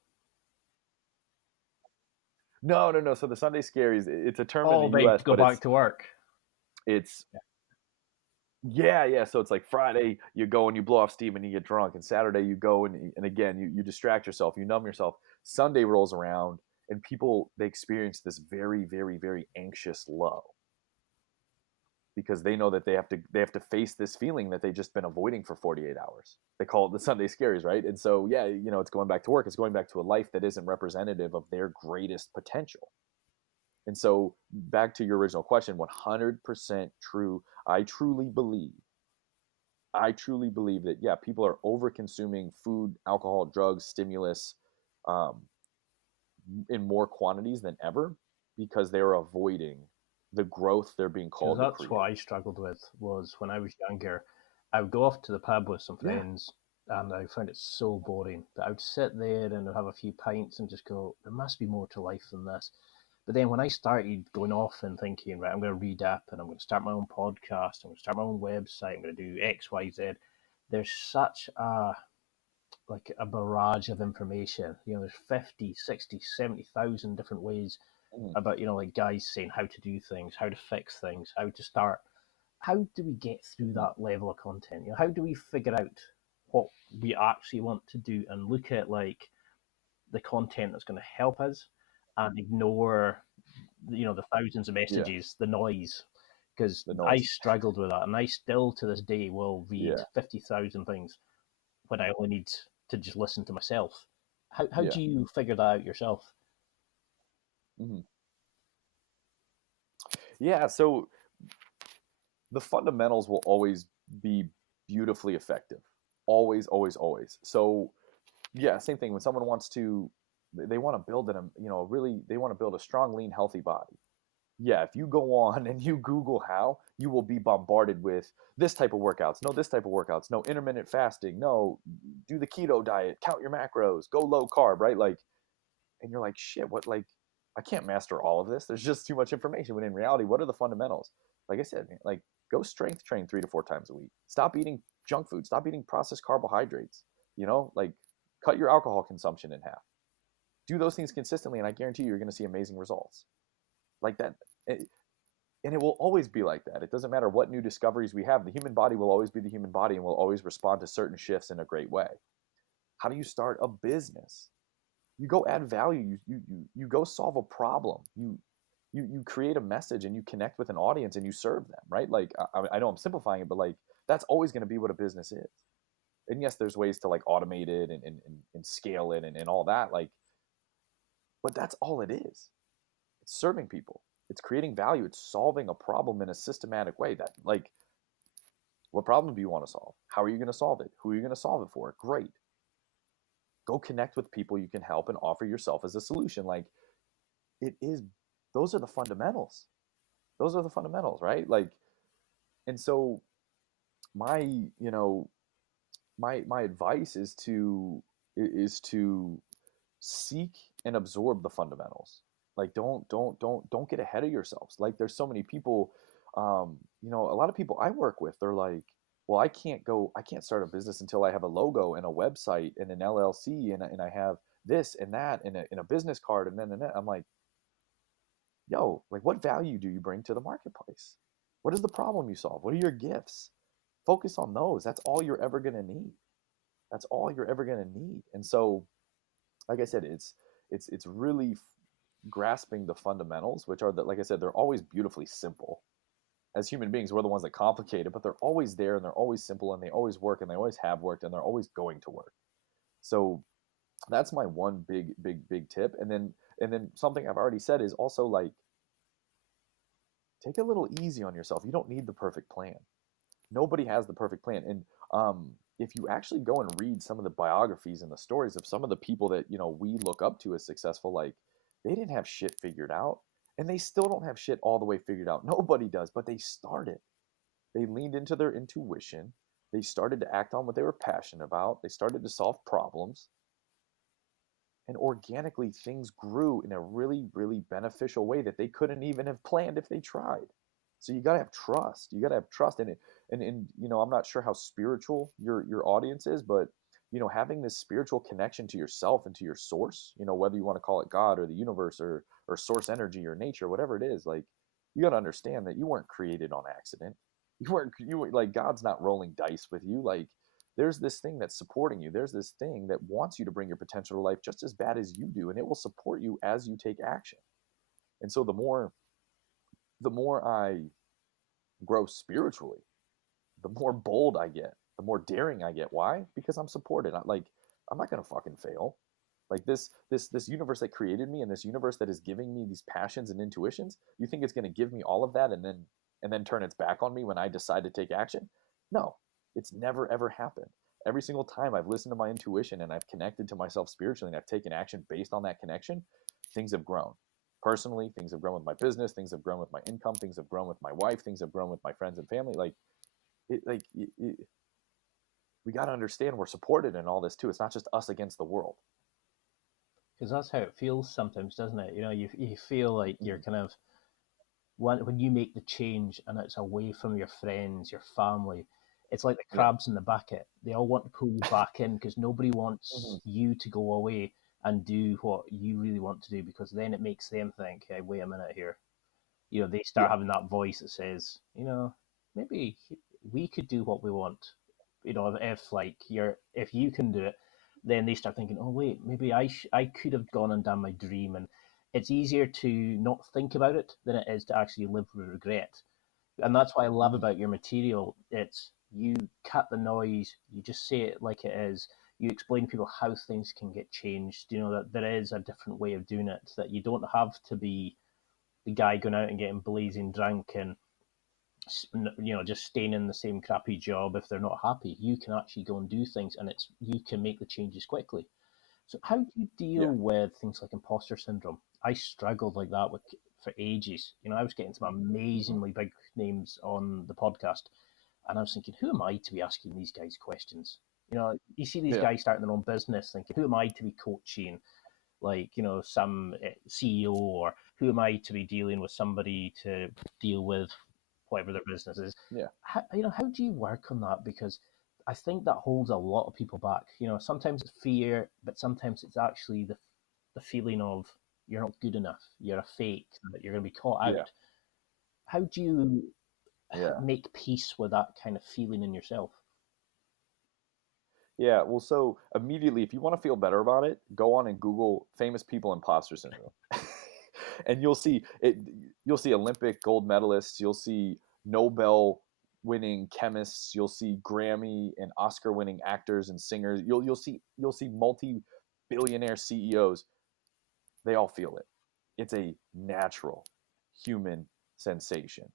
No. So the Sunday Scaries, it's a term in the they U.S. go back to work. It's yeah. So it's like Friday, you go and you blow off steam and you get drunk, and Saturday you go and again you distract yourself, you numb yourself. Sunday rolls around, and people, they experience this very, very, very anxious low because they know that they have to face this feeling that they've just been avoiding for 48 hours. They call it the Sunday Scaries, right? And so yeah, it's going back to work. It's going back to a life that isn't representative of their greatest potential. And so back to your original question, 100% true. I truly believe that, yeah, people are over consuming food, alcohol, drugs, stimulus in more quantities than ever because they are avoiding the growth they're being called to create. That's what I struggled with, was when I was younger, I would go off to the pub with some friends, and I found it so boring that I would sit there and have a few pints and just go, there must be more to life than this. But then when I started going off and thinking, right, I'm going to read up and I'm going to start my own podcast, I'm going to start my own website, I'm going to do X, Y, Z, there's such a barrage of information. There's 50, 60, 70,000 different ways about, like guys saying how to do things, how to fix things, how to start. How do we get through that level of content? How do we figure out what we actually want to do and look at like the content that's going to help us and ignore, the thousands of messages, the noise? Because I struggled with that, and I still to this day will read 50,000 things when I only need to just listen to myself. How do you figure that out yourself? Mm-hmm. Yeah, so the fundamentals will always be beautifully effective. Always, always, always. So yeah, same thing. When someone wants to, they want to build they want to build a strong, lean, healthy body. yeah, if you go on and you Google how, you will be bombarded with this type of workouts, no, this type of workouts, no, intermittent fasting, no, do the keto diet, count your macros, go low carb, right? Like, and you're like, shit, what, like, I can't master all of this. There's just too much information. When in reality, what are the fundamentals? Like I said, man, like, go strength train 3 to 4 times a week. Stop eating junk food. Stop eating processed carbohydrates. Like, cut your alcohol consumption in half. Do those things consistently, and I guarantee you're going to see amazing results. Like that. And it will always be like that. It doesn't matter what new discoveries we have. The human body will always be the human body and will always respond to certain shifts in a great way. How do you start a business? You go add value. You go solve a problem. You create a message and you connect with an audience and you serve them, right? Like, I know I'm simplifying it, but like, that's always going to be what a business is. And yes, there's ways to like automate it and scale it and all that. Like, but that's all it is. It's serving people. It's creating value. It's solving a problem in a systematic way. That, like, what problem do you want to solve? How are you going to solve it? Who are you going to solve it for? Great. Go connect with people you can help and offer yourself as a solution. Like, it is, those are the fundamentals. Those are the fundamentals, right? Like, and so my, my advice is to seek and absorb the fundamentals. Like, don't get ahead of yourselves. Like, there's so many people, a lot of people I work with, they're like, well, I can't start a business until I have a logo and a website and an LLC and I have this and that and a business card and then and that. I'm like, yo, like, what value do you bring to the marketplace? What is the problem you solve? What are your gifts? Focus on those. That's all you're ever going to need. That's all you're ever going to need. And so, like I said, it's really grasping the fundamentals, which are like I said, they're always beautifully simple. As human beings, we're the ones that complicate it, but they're always there and they're always simple and they always work and they always have worked and they're always going to work. So that's my one big tip. And then something I've already said is also like, take a little easy on yourself. You don't need the perfect plan. Nobody has the perfect plan. And if you actually go and read some of the biographies and the stories of some of the people that we look up to as successful, like, they didn't have shit figured out, and they still don't have shit all the way figured out. Nobody does, but they started. They leaned into their intuition. They started to act on what they were passionate about. They started to solve problems, and organically things grew in a really, really beneficial way that they couldn't even have planned if they tried. So you got to have trust. You got to have trust in it. And I'm not sure how spiritual your audience is, but having this spiritual connection to yourself and to your source, whether you want to call it God or the universe or source energy or nature, whatever it is, like, you got to understand that you weren't created on accident. You weren't like, God's not rolling dice with you. Like, there's this thing that's supporting you. There's this thing that wants you to bring your potential to life just as bad as you do, and it will support you as you take action. And so the more I grow spiritually, the more bold I get, the more daring I get. Why? Because I'm supported. I'm not gonna fucking fail. Like, this universe that created me and this universe that is giving me these passions and intuitions, you think it's gonna give me all of that and then turn its back on me when I decide to take action? No, it's never ever happened. Every single time I've listened to my intuition and I've connected to myself spiritually and I've taken action based on that connection, things have grown. Personally, things have grown with my business, things have grown with my income, things have grown with my wife, things have grown with my friends and family. We got to understand we're supported in all this too. It's not just us against the world. Because that's how it feels sometimes, doesn't it? You feel like you're kind of, when you make the change and it's away from your friends, your family, it's like the Yeah. crabs in the bucket. They all want to pull you back in because nobody wants you to go away and do what you really want to do, because then it makes them think, hey, wait a minute here. They start Yeah. having that voice that says, maybe we could do what we want. If you can do it, then they start thinking, oh wait, maybe I could have gone and done my dream. And it's easier to not think about it than it is to actually live with regret. And that's what I love about your material. It's, you cut the noise, you just say it like it is. You explain to people how things can get changed. That there is a different way of doing it, that you don't have to be the guy going out and getting blazing drunk and just staying in the same crappy job if they're not happy. You can actually go and do things, and you can make the changes quickly. So how do you deal Yeah. with things like imposter syndrome? I struggled like that with for ages. I was getting some amazingly big names on the podcast, and I was thinking, who am I to be asking these guys questions? You see these guys starting their own business, thinking, who am I to be coaching, like, some CEO, or who am I to be dealing with somebody to deal with whatever their business is? Yeah. How do you work on that? Because I think that holds a lot of people back. Sometimes it's fear, but sometimes it's actually the feeling of you're not good enough, you're a fake, that you're going to be caught out. Yeah. How do you Yeah. make peace with that kind of feeling in yourself? Yeah, well, so immediately, if you want to feel better about it, go on and Google famous people imposter syndrome, and you'll see it. You'll see Olympic gold medalists. You'll see Nobel-winning chemists. You'll see Grammy and Oscar-winning actors and singers. You'll see multi-billionaire CEOs. They all feel it. It's a natural human sensation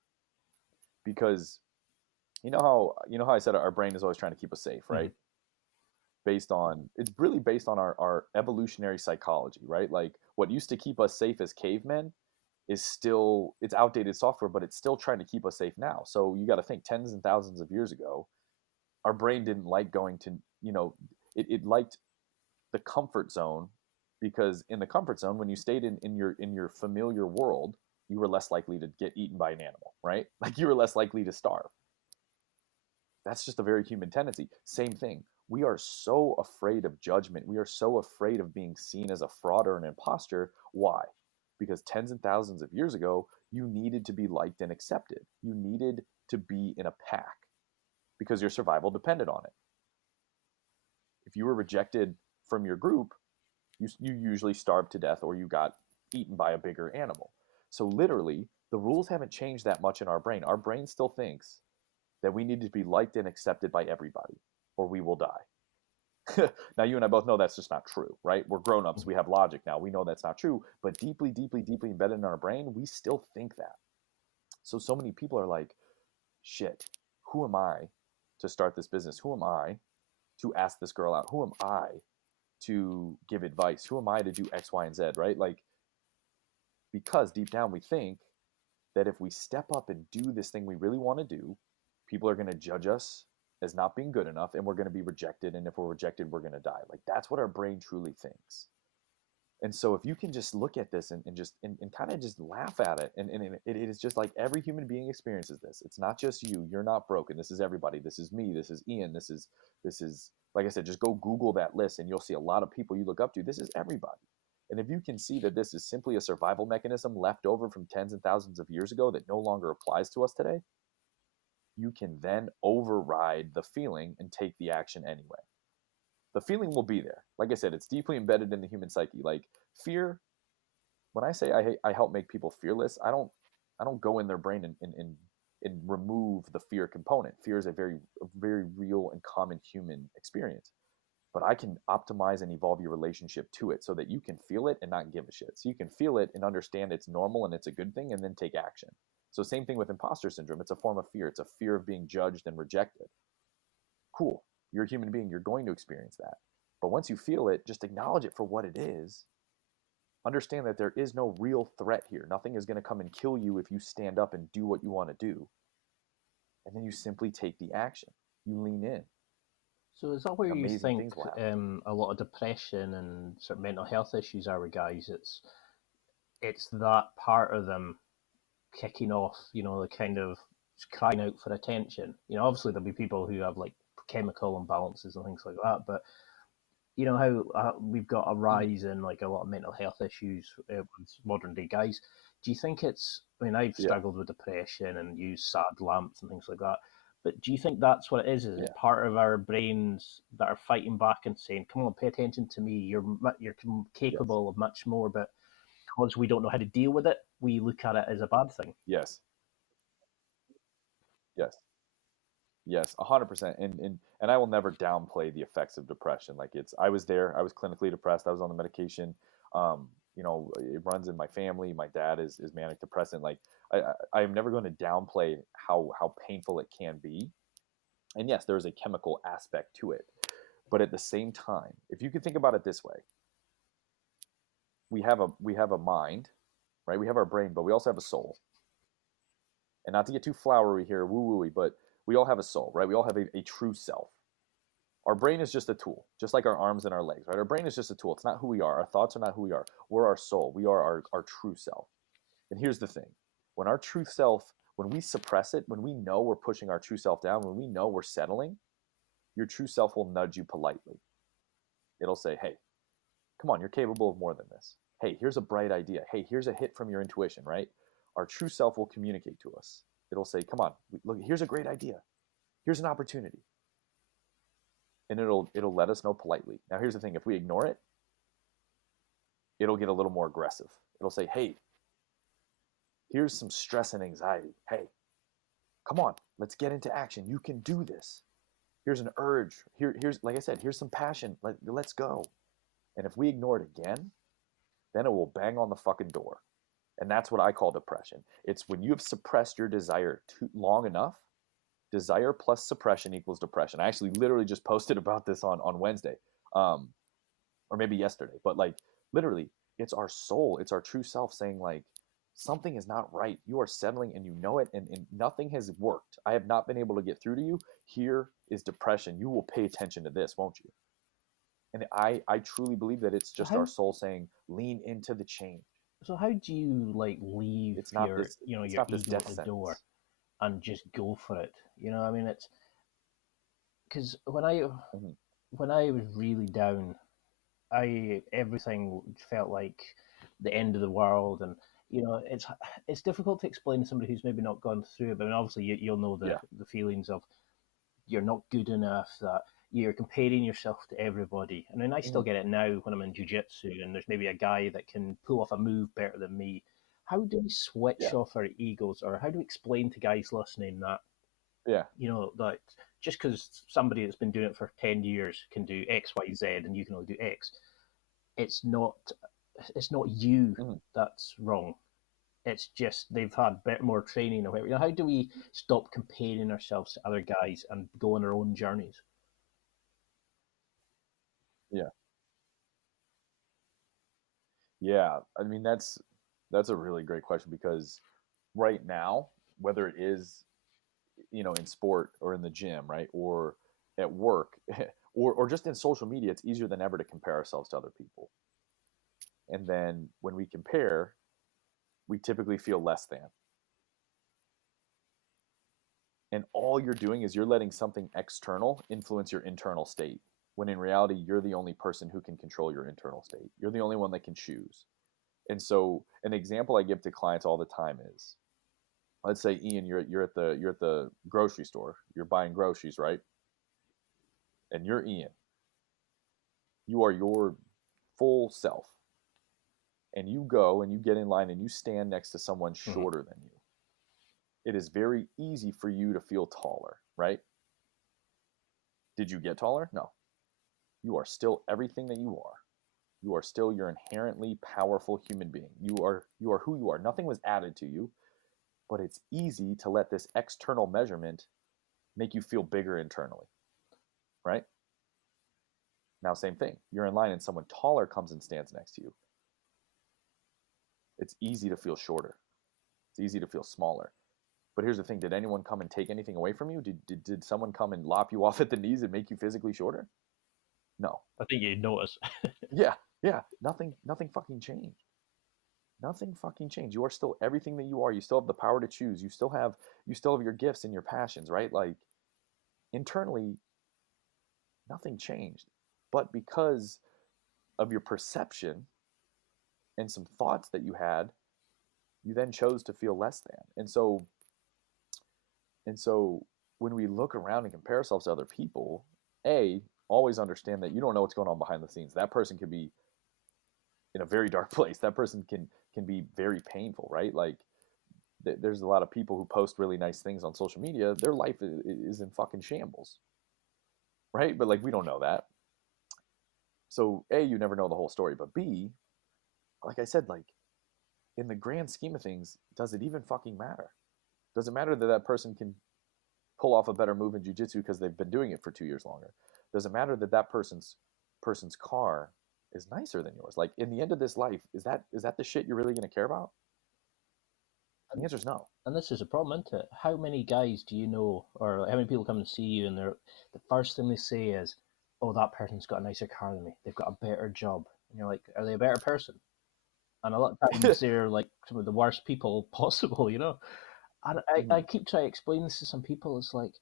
because you know how I said our brain is always trying to keep us safe, right? It's really based on our evolutionary psychology, right? Like what used to keep us safe as cavemen it's outdated software, but it's still trying to keep us safe now. So you got to think tens and thousands of years ago, our brain didn't like going to, it liked the comfort zone, because in the comfort zone, when you stayed in your familiar world, you were less likely to get eaten by an animal, right? Like you were less likely to starve. That's just a very human tendency. Same thing. We are so afraid of judgment. We are so afraid of being seen as a fraud or an imposter. Why? Because tens and thousands of years ago, you needed to be liked and accepted. You needed to be in a pack because your survival depended on it. If you were rejected from your group, you usually starved to death or you got eaten by a bigger animal. So literally, the rules haven't changed that much in our brain. Our brain still thinks that we need to be liked and accepted by everybody or we will die. Now, you and I both know that's just not true, right? We're grown-ups. We have logic now. We know that's not true. But deeply, deeply, deeply embedded in our brain, we still think that. So many people are like, shit, who am I to start this business? Who am I to ask this girl out? Who am I to give advice? Who am I to do X, Y, and Z, right? Like, because deep down we think that if we step up and do this thing we really want to do, people are going to judge us as not being good enough and we're going to be rejected. And if we're rejected, we're going to die. Like that's what our brain truly thinks. And so if you can just look at this and kind of just laugh at it, and it is just like every human being experiences this. It's not just you. You're not broken. This is everybody. This is me. This is Ian. This is like I said, just go Google that list and you'll see a lot of people you look up to. This is everybody. And if you can see that this is simply a survival mechanism left over from tens and thousands of years ago that no longer applies to us today, you can then override the feeling and take the action anyway. The feeling will be there. Like I said, it's deeply embedded in the human psyche. Like fear, when I say I help make people fearless, I don't go in their brain and remove the fear component. Fear is a very real and common human experience. But I can optimize and evolve your relationship to it so that you can feel it and not give a shit. So you can feel it and understand it's normal and it's a good thing and then take action. So same thing with imposter syndrome. It's a form of fear. It's a fear of being judged and rejected. Cool. You're a human being. You're going to experience that. But once you feel it, just acknowledge it for what it is. Understand that there is no real threat here. Nothing is going to come and kill you if you stand up and do what you want to do. And then you simply take the action. You lean in. So is that where you Amazing think things will happen. a lot of depression and sort of mental health issues are with guys? It's that part of them kicking off, the kind of crying out for attention. Obviously there'll be people who have like chemical imbalances and things like that, but how we've got a rise in like a lot of mental health issues with modern day guys. Do you think I've struggled with depression and used sad lamps and things like that, but do you think that's what it is? Is it part of our brains that are fighting back and saying, come on, pay attention to me, you're capable of much more, but because we don't know how to deal with it, we look at it as a bad thing? Yes. Yes. Yes, 100%. And I will never downplay the effects of depression. Like I was there. I was clinically depressed. I was on the medication. It runs in my family. My dad is manic depressant. Like I am never going to downplay how painful it can be. And yes, there is a chemical aspect to it. But at the same time, if you could think about it this way, we have a mind, right? We have our brain, but we also have a soul. And not to get too flowery here, woo-wooey, but we all have a soul, right? We all have a true self. Our brain is just a tool, just like our arms and our legs, right? Our brain is just a tool. It's not who we are. Our thoughts are not who we are. We're our soul. We are our true self. And here's the thing. When our true self, when we suppress it, when we know we're pushing our true self down, when we know we're settling, your true self will nudge you politely. It'll say, hey, come on, you're capable of more than this. Hey, here's a bright idea. Hey, here's a hit from your intuition, right? Our true self will communicate to us. It'll say, come on, look, here's a great idea. Here's an opportunity. And it'll let us know politely. Now, here's the thing. If we ignore it, it'll get a little more aggressive. It'll say, hey, here's some stress and anxiety. Hey, come on, let's get into action. You can do this. Here's an urge. Here's, like I said, here's some passion. Let's go. And if we ignore it again, then it will bang on the fucking door. And that's what I call depression. It's when you have suppressed your desire too long enough. Desire plus suppression equals depression. I actually literally just posted about this on Wednesday, or maybe yesterday. But like literally, it's our soul, it's our true self saying like, something is not right. You are settling and you know it, and nothing has worked. I have not been able to get through to you. Here is depression. You will pay attention to this, won't you? And I truly believe that it's just our soul saying, lean into the change. So how do you like leave It's not your this, your it's not ego this at death the sentence. door and just go for it? I mean, it's because when I was really down, everything felt like the end of the world, and it's difficult to explain to somebody who's maybe not gone through it. But I mean, obviously you'll know the feelings of you're not good enough, that you're comparing yourself to everybody. I mean, I still get it now when I'm in jiu-jitsu and there's maybe a guy that can pull off a move better than me. How do we switch off our egos, or how do we explain to guys listening that that just because somebody that's been doing it for 10 years can do X, Y, Z and you can only do X, it's not you that's wrong. It's just they've had more training or whatever. How do we stop comparing ourselves to other guys and go on our own journeys? Yeah. Yeah. I mean, that's a really great question, because right now, whether it is, in sport or in the gym, right, or at work, or just in social media, it's easier than ever to compare ourselves to other people. And then when we compare, we typically feel less than. And all you're doing is you're letting something external influence your internal state, when in reality, you're the only person who can control your internal state. You're the only one that can choose. And so an example I give to clients all the time is, let's say, Ian, you're at the grocery store, you're buying groceries, right? And you're Ian. You are your full self. And you go and you get in line and you stand next to someone shorter than you. It is very easy for you to feel taller, right? Did you get taller? No. You are still everything that you are. You are still your inherently powerful human being. You are who you are. Nothing was added to you, but it's easy to let this external measurement make you feel bigger internally, right? Now, same thing. You're in line and someone taller comes and stands next to you. It's easy to feel shorter. It's easy to feel smaller. But here's the thing. Did anyone come and take anything away from you? Did someone come and lop you off at the knees and make you physically shorter? No. I think you'd notice. Yeah. Nothing fucking changed. Nothing fucking changed. You are still everything that you are. You still have the power to choose. You still have your gifts and your passions, right? Like internally, nothing changed. But because of your perception and some thoughts that you had, you then chose to feel less than. And so when we look around and compare ourselves to other people, always understand that you don't know what's going on behind the scenes. That person could be in a very dark place. That person can be very painful, right? Like there's a lot of people who post really nice things on social media. Their life is in fucking shambles, right? But like we don't know that. So you never know the whole story. But B, like I said, like in the grand scheme of things, does it even fucking matter? Does it matter that that person can pull off a better move in jiu-jitsu because they've been doing it for 2 years longer? Does it matter that that person's car is nicer than yours? Like in the end of this life, is that the shit you're really going to care about? The answer is no. And this is a problem, isn't it? How many guys do you know, or how many people come and see you, and the first thing they say is, "Oh, that person's got a nicer car than me. They've got a better job." And you're like, "Are they a better person?" And a lot of times they're like some of the worst people possible, you know. And I keep trying to explain this to some people. It's like,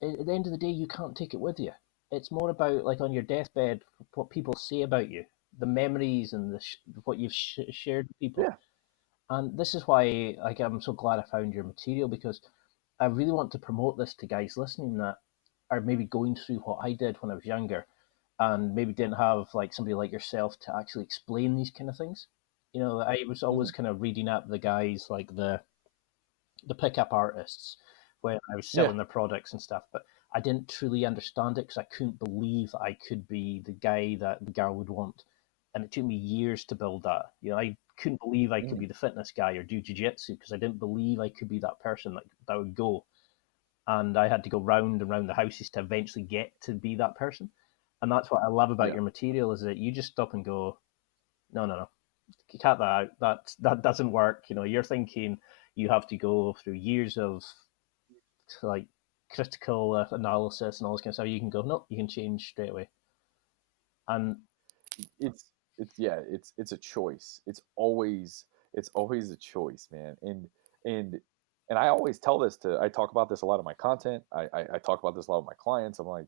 at the end of the day, you can't take it with you. It's more about, like, on your deathbed, what people say about you, the memories and what you've shared with people. Yeah. And this is why, like, I'm so glad I found your material, because I really want to promote this to guys listening that are maybe going through what I did when I was younger, and maybe didn't have like somebody like yourself to actually explain these kind of things. You know, I was always kind of reading up the guys, like the pickup artists, when I was Yeah. selling their products and stuff, but I didn't truly understand it because I couldn't believe I could be the guy that the girl would want. And it took me years to build that. You know, I couldn't believe I could be the fitness guy or do jiu-jitsu because I didn't believe I could be that person that would go. And I had to go round and round the houses to eventually get to be that person. And that's what I love about Yeah. your material, is that you just stop and go, no, cut that out. That doesn't work. You know, you're thinking you have to go through years of like critical analysis and all this kind of stuff. You can go, no, you can change straight away. And it's it's a choice. It's always a choice, man. And I always tell this to I talk about this a lot in my content. I talk about this a lot with my clients. I'm like,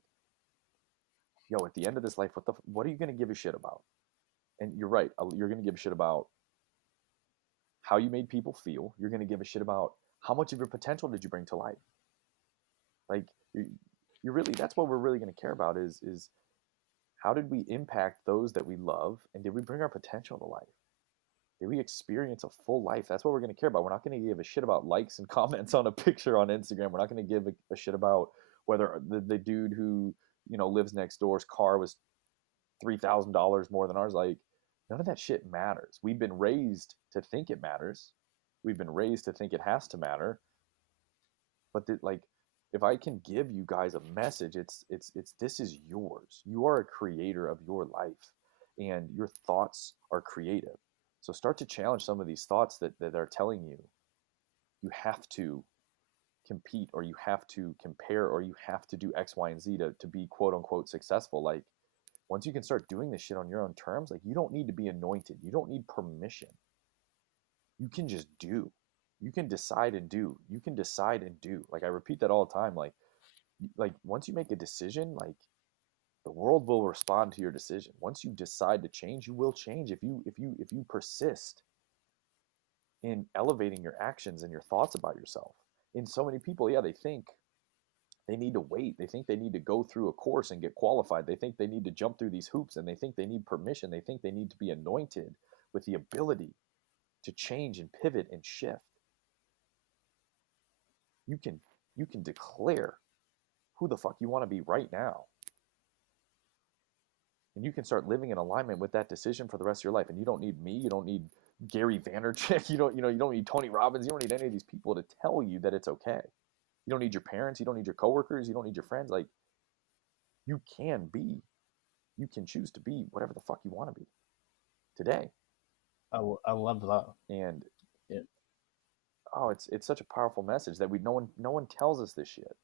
yo, at the end of this life, what are you gonna give a shit about? And you're right. You're gonna give a shit about how you made people feel. You're gonna give a shit about how much of your potential did you bring to life. Like you're really that's what we're really gonna care about is how did we impact those that we love, and did we bring our potential to life? Did we experience a full life? That's what we're going to care about. We're not going to give a shit about likes and comments on a picture on Instagram. We're not going to give a shit about whether the dude who lives next door's car was $3,000 more than ours. Like, none of that shit matters. We've been raised to think it matters. We've been raised to think it has to matter. But like, if I can give you guys a message, it's this is yours. You are a creator of your life, and your thoughts are creative. So start to challenge some of these thoughts that are telling you you have to compete, or you have to compare, or you have to do X, Y, and Z to be quote unquote successful. Like, once you can start doing this shit on your own terms, like, you don't need to be anointed. You don't need permission. You can just do. You can decide and do. You can decide and do. Like, I repeat that all the time. Like once you make a decision, like, the world will respond to your decision. Once you decide to change, you will change. If you persist in elevating your actions and your thoughts about yourself. And so many people, yeah, they think they need to wait. They think they need to go through a course and get qualified. They think they need to jump through these hoops, and they think they need permission. They think they need to be anointed with the ability to change and pivot and shift. You can declare who the fuck you want to be right now. And you can start living in alignment with that decision for the rest of your life. And you don't need me. You don't need Gary Vaynerchuk. You don't need Tony Robbins. You don't need any of these people to tell you that it's okay. You don't need your parents. You don't need your coworkers. You don't need your friends. Like, you can choose to be whatever the fuck you want to be today. I love that. And Yeah. oh, it's such a powerful message that no one tells us this shit.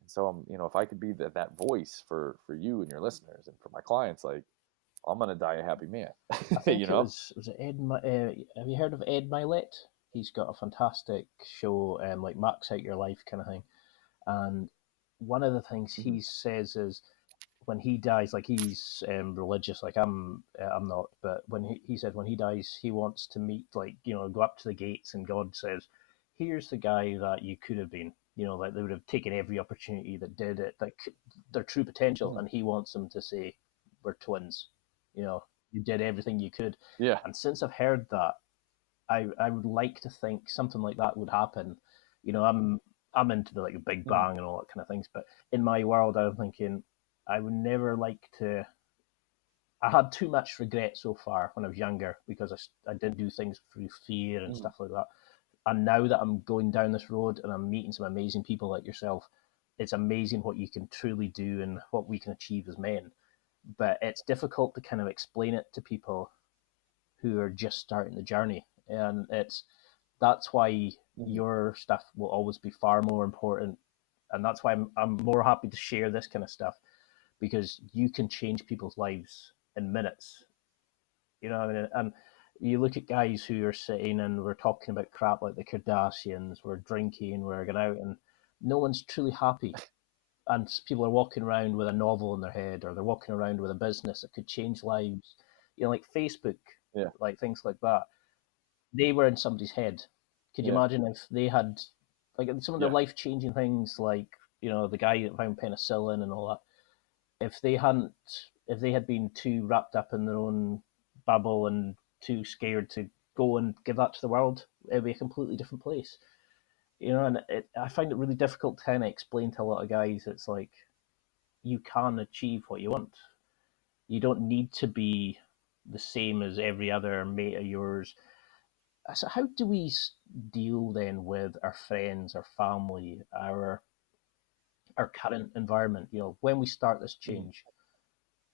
And so if I could be that voice for you and your listeners and for my clients, like, I'm gonna die a happy man. I think you know? was it Ed? Have you heard of Ed Milet? He's got a fantastic show, like Max Out Your Life kind of thing. And one of the things he says is, when he dies, like, he's religious, like I'm not, but when he said when he dies, he wants to meet, like, go up to the gates, and God says, "Here's the guy that you could have been." Like, they would have taken every opportunity that did it, like their true potential, and he wants them to say, "We're twins." You did everything you could. Yeah. And since I've heard that, I would like to think something like that would happen. I'm into the, like, Big Bang and all that kind of things, but in my world, I'm thinking I would never like to. I had too much regret so far when I was younger, because I didn't do things through fear and stuff like that. And now that I'm going down this road and I'm meeting some amazing people like yourself, it's amazing what you can truly do and what we can achieve as men. But it's difficult to kind of explain it to people who are just starting the journey. And That's why your stuff will always be far more important, and that's why I'm more happy to share this kind of stuff, because you can change people's lives in minutes. You know what I mean? And you look at guys who are sitting and we're talking about crap like the Kardashians, we're drinking, we're going out, and no one's truly happy. And people are walking around with a novel in their head, or they're walking around with a business that could change lives. You know, like Facebook, Yeah. like things like that. They were in somebody's head. Could you Yeah. imagine if they had, like, some of the Yeah. life changing things, like, you know, the guy that found penicillin and all that? If they hadn't, if they had been too wrapped up in their own bubble and too scared to go and give that to the world, it'd be a completely different place. You know, and I find it really difficult to kind of explain to a lot of guys. It's like, you can achieve what you want. You don't need to be the same as every other mate of yours. So how do we deal then with our friends, our family, our current environment? You know, when we start this Mhm. change,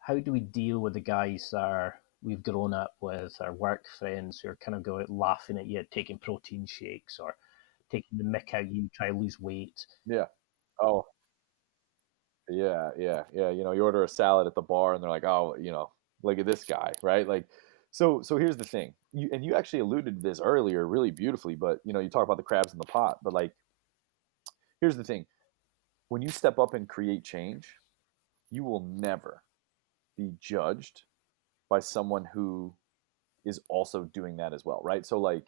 how do we deal with the guys that we've grown up with, our work friends who are kind of going laughing at you, taking protein shakes, or taking the mick out you try to lose weight? Yeah. Oh, yeah. You order a salad at the bar, and they're like, "Oh, look at this guy," right? Like, so here's the thing. You actually alluded to this earlier, really beautifully. But you talk about the crabs in the pot. But like, here's the thing. When you step up and create change, you will never be judged by someone who is also doing that as well, right? So like,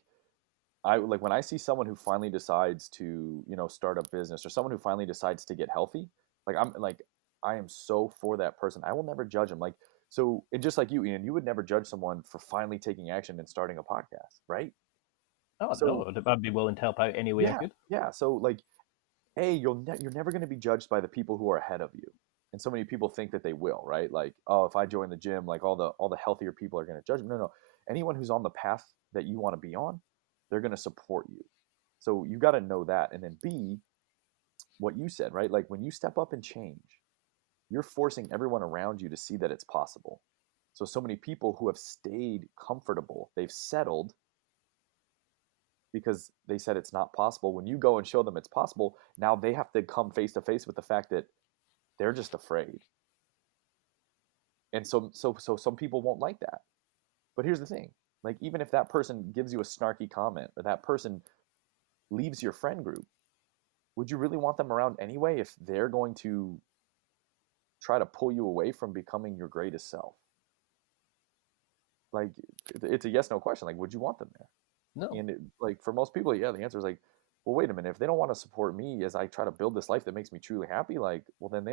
I like when I see someone who finally decides to, start a business, or someone who finally decides to get healthy, like I am so for that person. I will never judge them. Like, so, and just like you, Ian, you would never judge someone for finally taking action and starting a podcast, right? Oh So no, I'd be willing to help out any way I yeah, could. yeah. So like, hey, you're never going to be judged by the people who are ahead of you. And so many people think that they will, right? Like, oh, if I join the gym, like all the healthier people are going to judge me. No, no. Anyone who's on the path that you want to be on, they're going to support you. So you got to know that. And then B, what you said, right? Like when you step up and change, you're forcing everyone around you to see that it's possible. So many people who have stayed comfortable, they've settled because they said it's not possible. When you go and show them it's possible, now they have to come face to face with the fact that they're just afraid. And so some people won't like that. But here's the thing. Like even if that person gives you a snarky comment, or that person leaves your friend group, would you really want them around anyway if they're going to try to pull you away from becoming your greatest self? Like it's a yes no question. Like would you want them there? No. And like for most people, yeah, the answer is like, well, wait a minute. If they don't want to support me as I try to build this life that makes me truly happy, like, well, then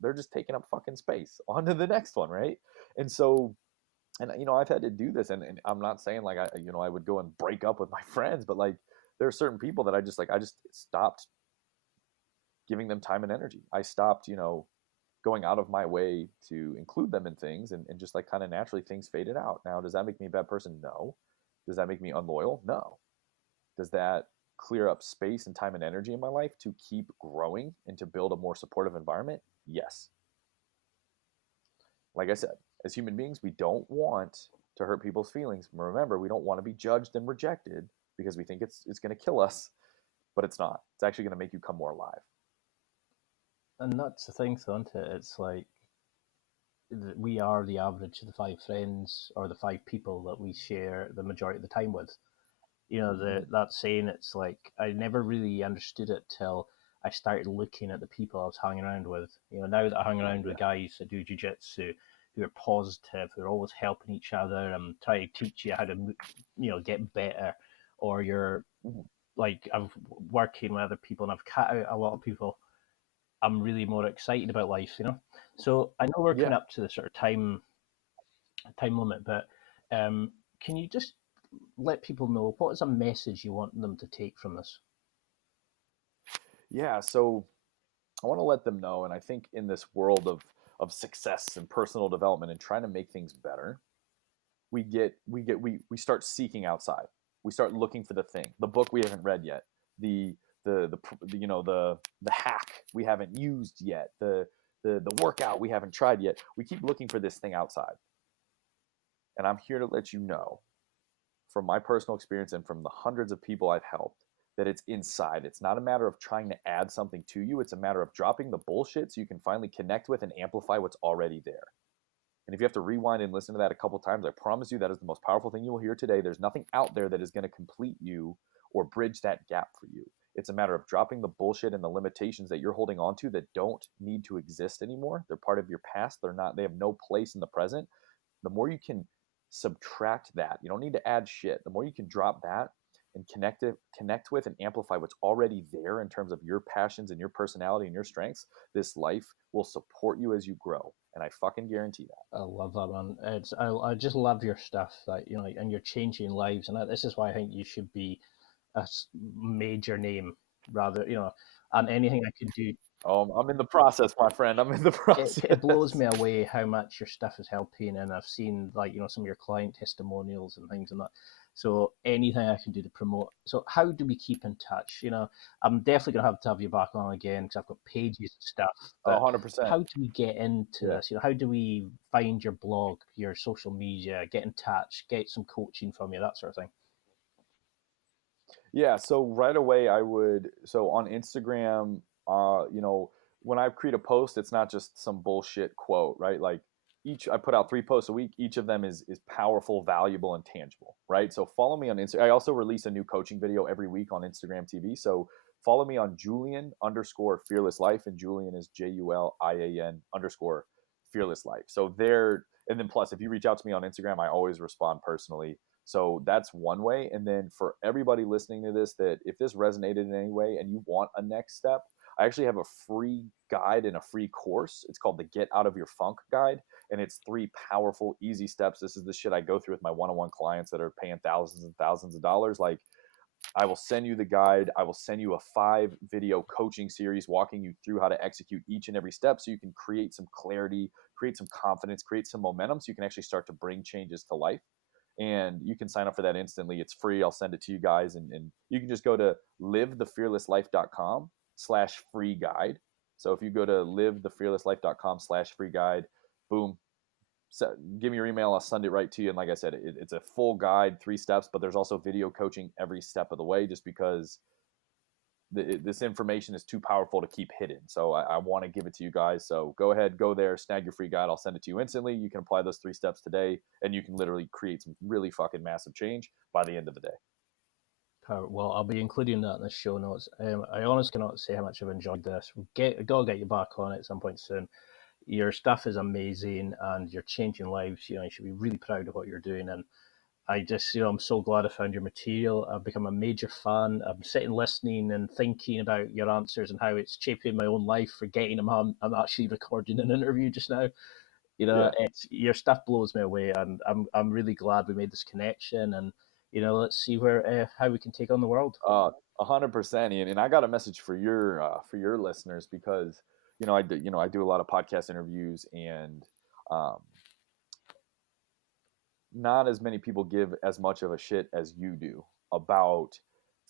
they're just taking up fucking space. On to the next one, right? And so, and I've had to do this, and I'm not saying like I would go and break up with my friends, but like there are certain people that I just stopped giving them time and energy. I stopped, going out of my way to include them in things, and just like kind of naturally things faded out. Now, does that make me a bad person? No. Does that make me unloyal? No. Does that clear up space and time and energy in my life to keep growing and to build a more supportive environment? Yes. Like I said, as human beings, we don't want to hurt people's feelings. Remember, we don't want to be judged and rejected because we think it's going to kill us, but it's not. It's actually going to make you come more alive. And that's the thing, isn't it? It's like, we are the average of the five friends or the five people that we share the majority of the time with. You know, that saying, it's like, I never really understood it till I started looking at the people I was hanging around with. You know, now that I hang around with guys that do jiu-jitsu, who are positive, who are always helping each other and try to teach you how to, get better, or you're Mhm. like, I'm working with other people and I've cut out a lot of people, I'm really more excited about life, you know. So I know we're Yeah. coming up to the sort of time limit, but can you just let people know what is a message you want them to take from this? Yeah. So I want to let them know, and I think in this world of success and personal development and trying to make things better, we start seeking outside. We start looking for the thing, the book we haven't read yet, the the hack we haven't used yet, the workout we haven't tried yet. We keep looking for this thing outside. And I'm here to let you know, from my personal experience and from the hundreds of people I've helped, that it's inside. It's not a matter of trying to add something to you. It's a matter of dropping the bullshit so you can finally connect with and amplify what's already there. And if you have to rewind and listen to that a couple times, I promise you that is the most powerful thing you will hear today. There's nothing out there that is going to complete you or bridge that gap for you. It's a matter of dropping the bullshit and the limitations that you're holding on to that don't need to exist anymore. They're part of your past. They have no place in the present. The more you can subtract that, you don't need to add shit. The more you can drop that and connect with and amplify what's already there in terms of your passions and your personality and your strengths, this life will support you as you grow. And I fucking guarantee that. I love that, man. I just love your stuff, that and you're changing lives, and this is why I think you should be a major name, rather, and anything I could do. I'm in the process, my friend. I'm in the process. It blows me away how much your stuff is helping, and I've seen some of your client testimonials and things and that. So anything I can do to promote. So how do we keep in touch? I'm definitely gonna have to have you back on again because I've got pages and stuff. 100%. How do we get into this? How do we find your blog, your social media, get in touch, get some coaching from you, that sort of thing? Yeah. So right away, so on Instagram, when I create a post, it's not just some bullshit quote, right? Like I put out 3 posts a week. Each of them is powerful, valuable, and tangible, right? So follow me on Instagram. I also release a new coaching video every week on Instagram TV. So follow me on Julian_fearless life, and Julian is JULIAN_fearless life. So there, and then plus, if you reach out to me on Instagram, I always respond personally. So that's one way. And then for everybody listening to this, that if this resonated in any way and you want a next step, I actually have a free guide and a free course. It's called the Get Out of Your Funk Guide. And it's 3 powerful, easy steps. This is the shit I go through with my one-on-one clients that are paying thousands and thousands of dollars. Like, I will send you the guide. I will send you a 5-video coaching series walking you through how to execute each and every step so you can create some clarity, create some confidence, create some momentum so you can actually start to bring changes to life. And you can sign up for that instantly. It's free. I'll send it to you guys. And you can just go to livethefearlesslife.com/free guide. So if you go to livethefearlesslife.com/free guide, boom, give me your email. I'll send it right to you. And like I said, it's a full guide, 3 steps, but there's also video coaching every step of the way, just because this information is too powerful to keep hidden. So I want to give it to you guys. So go ahead, go there, snag your free guide. I'll send it to you instantly. You can apply those 3 steps today, and you can literally create some really fucking massive change by the end of the day. Well, I'll be including that in the show notes. I honestly cannot say how much I've enjoyed this. Gotta get you back on it at some point soon. Your stuff is amazing, and you're changing lives. You should be really proud of what you're doing. And I just, I'm so glad I found your material. I've become a major fan. I'm sitting listening and thinking about your answers and how it's shaping my own life, forgetting I'm actually recording an interview just now. It's your stuff blows me away, and I'm really glad we made this connection. And let's see how we can take on the world. 100%, Ian. And I got a message for your listeners, because I do a lot of podcast interviews, and not as many people give as much of a shit as you do about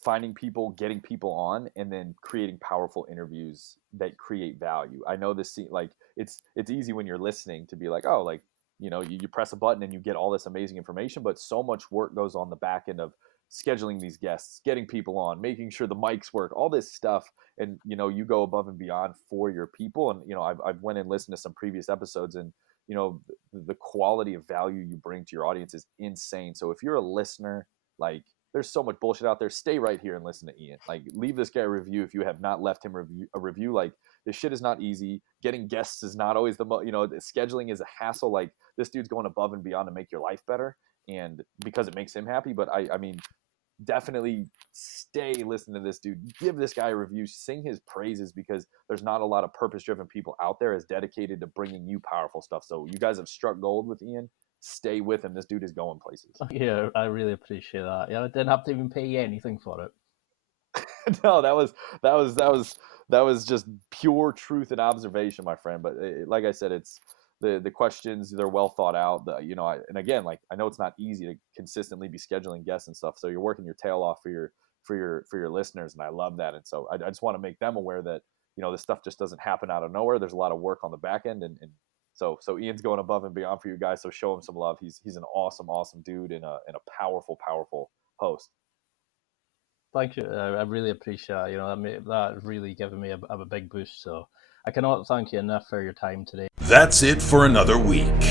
finding people, getting people on, and then creating powerful interviews that create value. I know this, like, it's easy when you're listening to be like, oh, like, you press a button and you get all this amazing information, but so much work goes on the back end of scheduling these guests, getting people on, making sure the mics work, all this stuff. And, you go above and beyond for your people. And, I've went and listened to some previous episodes, and, the quality of value you bring to your audience is insane. So if you're a listener, like, there's so much bullshit out there, stay right here and listen to Ian. Like, leave this guy a review if you have not left him a review. Like, this shit is not easy. Getting guests is not always scheduling is a hassle. Like, this dude's going above and beyond to make your life better, and because it makes him happy. But I mean, definitely stay listen to this dude. Give this guy a review, sing his praises, because there's not a lot of purpose-driven people out there as dedicated to bringing you powerful stuff. So you guys have struck gold with Ian. Stay with him. This dude is going places. Yeah, I really appreciate that. Yeah, I didn't have to even pay you anything for it. No, that was just pure truth and observation, my friend. But like I said, it's the questions, they're well thought out. And again, like, I know it's not easy to consistently be scheduling guests and stuff. So you're working your tail off for your listeners, and I love that. And so I just want to make them aware that this stuff just doesn't happen out of nowhere. There's a lot of work on the back end, and So Ian's going above and beyond for you guys. So show him some love. He's an awesome dude and a powerful host. Thank you. I really appreciate it. That really given me a big boost. So I cannot thank you enough for your time today. That's it for another week.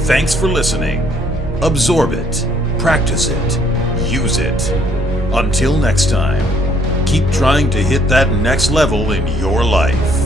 Thanks for listening. Absorb it, practice it, use it. Until next time, keep trying to hit that next level in your life.